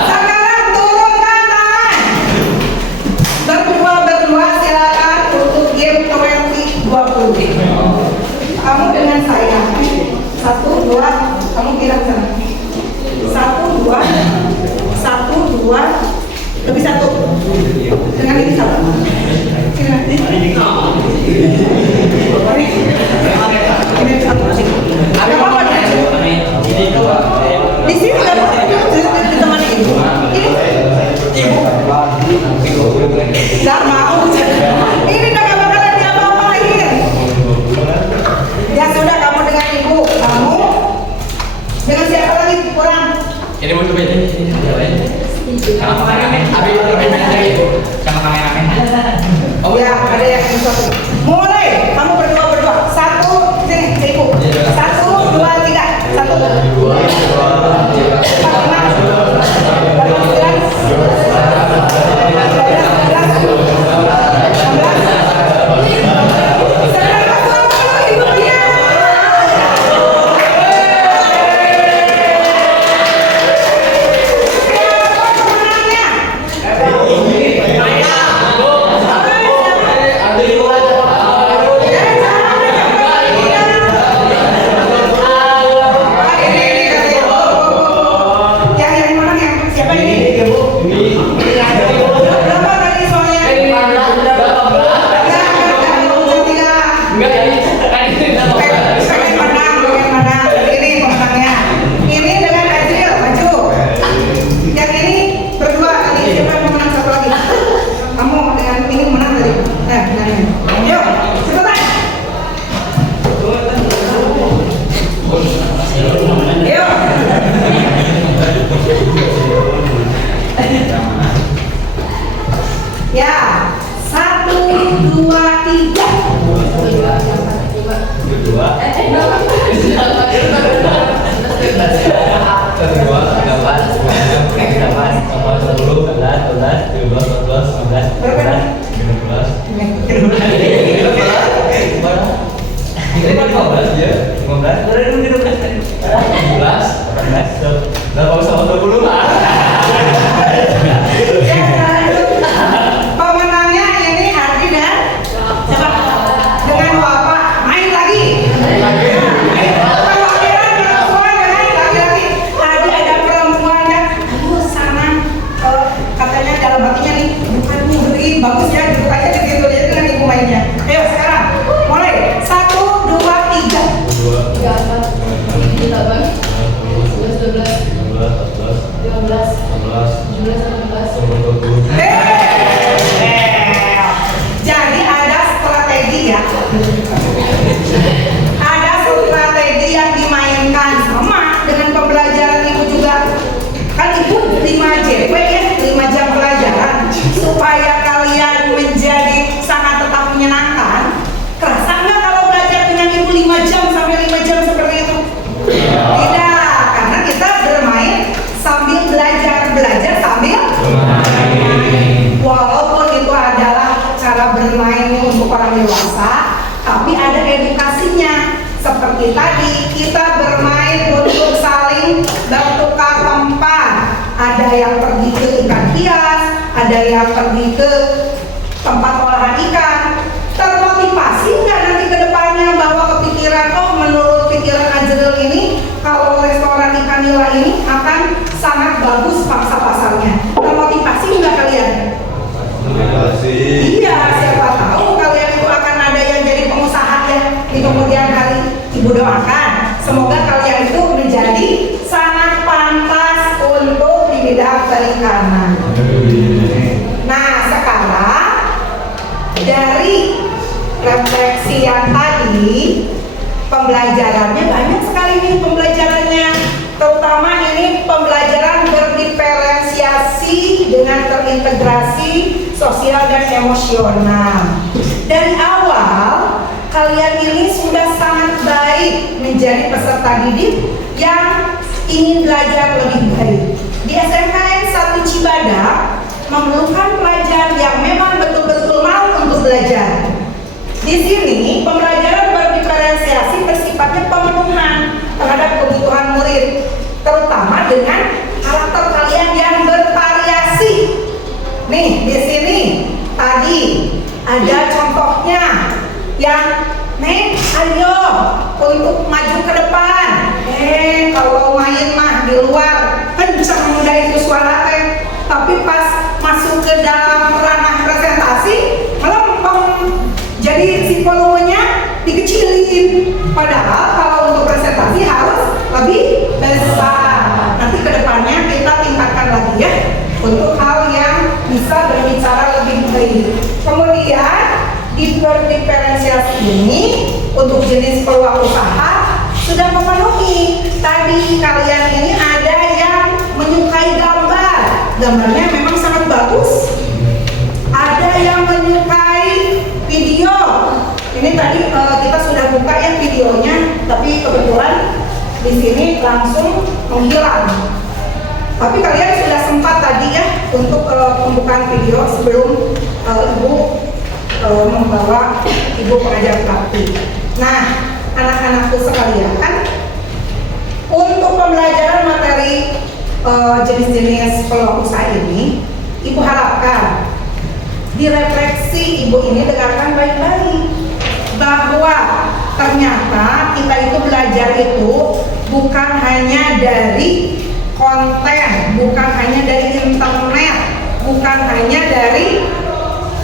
Sekarang turunkan tangan. Berdua silakan tutup game 2020. Kamu dengan saya. 1, 2, kamu kira sana. 1, 2, 1, 2, lebih 1. Dengan ini sama. Ini 1. Ada apa? Di sini ada ditemani Ibu. Ini Ibu. Gak mau. Ini udah gak bakalan diapa-apain. Ya sudah, kamu dengan Ibu. Kamu dengan siapa lagi? Kurang. Ini mau coba ini. Sama kameramen. Sama kameramen. Oh ya, ada yang satu. Mulai. Kamu berdua. 1, sini ke Ibu. 1, 2, 3. 1, Nggak usah 20 lah. Pemenangnya ini Ardi dan siapa? Dengan Bapak main lagi. Perwakilan perempuan dengan laki-laki. Tadi ada perempuan yang aduh sana katanya dalam hatinya nih bukan begini bagus ya gitu aja gitu dia dengan ibu mainnya. Ayo sekarang mulai 1, 2, 3. Jadi ada strategi ya. Ada strategi yang dimainkan sama dengan pembelajaran ibu juga. Kan ibu 5 JP ya, 5 jam pelajaran supaya kalian menjadi sangat tetap menyenangkan. Kerasa nggak kalau belajar dengan ibu 5 jam sampai 5 jam seperti itu? Tidak, karena kita bermain sambil belajar sambil bermain. Walaupun itu adalah cara bermain untuk orang dewasa, tapi ada edukasinya. Seperti tadi kita bermain untuk saling bertukar tempat. Ada yang pergi ke ikan hias, ada yang pergi ke tempat olahan ikan. Termotivasi nggak nanti ke depannya bahwa kepikiran, oh menurut pikiran Ajrul ini kalau restoran ikan nila ini akan sangat bagus pangsa pasarnya. Termotivasi nggak kalian? Iya, siapa tahu kalian itu akan ada yang jadi pengusaha ya di kemudian hari. Ibu doakan semoga kalian itu menjadi sangat pantas untuk di bidang perikanan. Nah sekarang dari refleksi yang tadi, pembelajarannya banyak sekali nih pembelajarannya. Terutama ini pembelajaran berdiferensiasi dengan terintegrasi sosial dan emosional. Dari awal kalian ini sudah sangat baik menjadi peserta didik yang ingin belajar lebih baik. Di SMKN 1 Cibadak memerlukan pelajar yang memang betul-betul mau untuk belajar. Di sini pembelajaran berdiferensiasi bersifatnya pemenuhan terhadap kebutuhan murid, terutama dengan karakter kalian yang bervariasi. Nih di sini tadi ada contohnya yang Nek, ayo untuk maju ke depan. Kalau main mah di luar kenceng udah itu suara teh, tapi pas masuk ke dalam ranah presentasi melempem. Jadi si volumenya dikecilin. Padahal kalau untuk presentasi harus lebih besar. Nanti ke depannya kita tingkatkan lagi ya untuk hal yang bisa berbicara lebih baik. Kemudian di diferensiasi ini untuk jenis peluang usaha sudah memenuhi. Tadi kalian ini ada yang menyukai gambar, gambarnya memang sangat bagus. Ada yang menyukai video. Ini tadi kita sudah buka ya videonya, tapi kebetulan di sini langsung menghilang. Tapi kalian sudah sempat tadi ya untuk pembukaan video sebelum ibu membawa ibu pengajar praktik. Nah, anak-anakku sekalian, untuk pembelajaran materi jenis-jenis peluang usaha ini, ibu harapkan direfleksi ibu ini dengarkan baik-baik bahwa ternyata kita itu belajar itu bukan hanya dari konten, bukan hanya dari internet, bukan hanya dari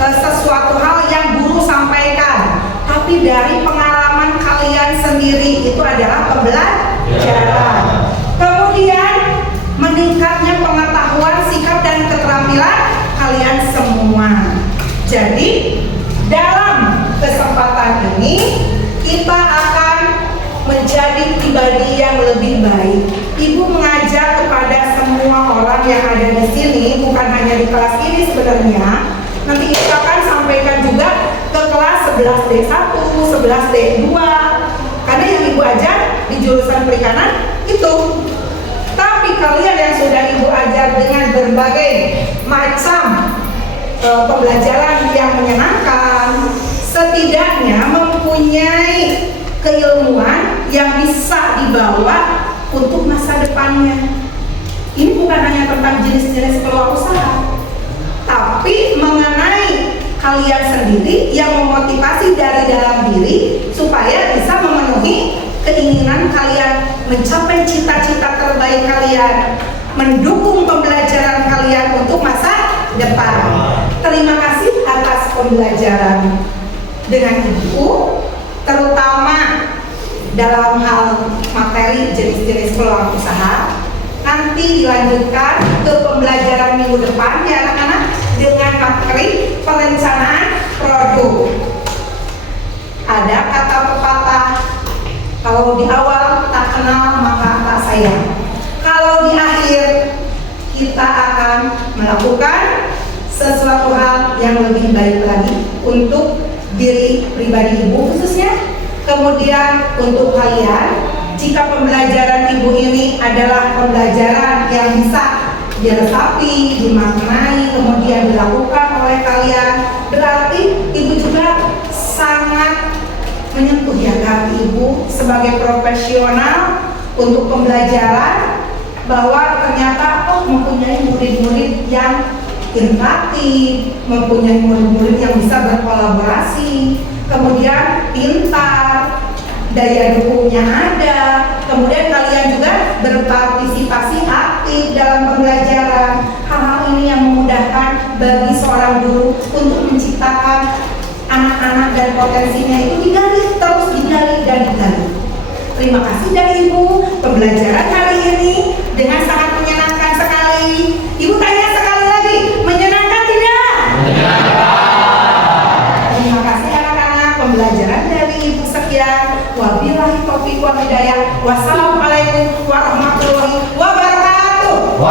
sesuatu hal yang guru sampaikan, tapi dari pengalaman kalian sendiri. Itu adalah pembelajaran. Kemudian meningkatnya pengetahuan, sikap dan keterampilan kalian semua. Jadi dalam kesempatan ini kita akan menjadi pribadi yang lebih baik. Ibu mengajak kepada semua orang yang ada di sini, bukan hanya di kelas ini sebenarnya. Nanti kita akan sampaikan juga ke kelas 11D1, 11D2, karena yang ibu ajar di jurusan perikanan itu. Tapi kalian yang sudah ibu ajar dengan berbagai macam pembelajaran yang menyenangkan, setidaknya mempunyai keilmuan yang bisa dibawa untuk masa depannya. Ini bukan hanya tentang jenis-jenis peluang usaha, tapi mengenai kalian sendiri yang memotivasi dari dalam diri supaya bisa memenuhi keinginan kalian, mencapai cita-cita terbaik kalian, mendukung pembelajaran kalian untuk masa depan. Terima kasih atas pembelajaran dengan Ibu, terutama dalam hal materi jenis-jenis peluang usaha. Nanti dilanjutkan ke pembelajaran minggu depan ya anak-anak dengan materi perencanaan produk. Ada kata pepatah, kalau di awal tak kenal maka tak sayang. Kalau di akhir kita akan melakukan sesuatu hal yang lebih baik lagi untuk diri pribadi Ibu khususnya. Kemudian untuk kalian, jika pembelajaran Ibu ini adalah pembelajaran yang bisa diresapi, dimaknai, kemudian dilakukan oleh kalian, berarti Ibu juga sangat menyentuh ya hati Ibu sebagai profesional untuk pembelajaran, bahwa ternyata mempunyai murid-murid yang inovatif, mempunyai murid-murid yang bisa berkolaborasi, kemudian pintar, daya dukungnya ada, kemudian kalian juga berpartisipasi aktif dalam pembelajaran. Hal-hal ini yang memudahkan bagi seorang guru untuk menciptakan anak-anak dan potensinya itu digali, terus digali dan digali. Terima kasih dari Ibu, pembelajaran hari ini dengan sangat menyenangkan sekali. Ibu tanya sekali lagi, menyenangkan tidak? Terima kasih anak-anak, pembelajaran dari Ibu sekian. Wabillahi taufiq wal hidayah. Wassalamualaikum warahmatullahi wabarakatuh.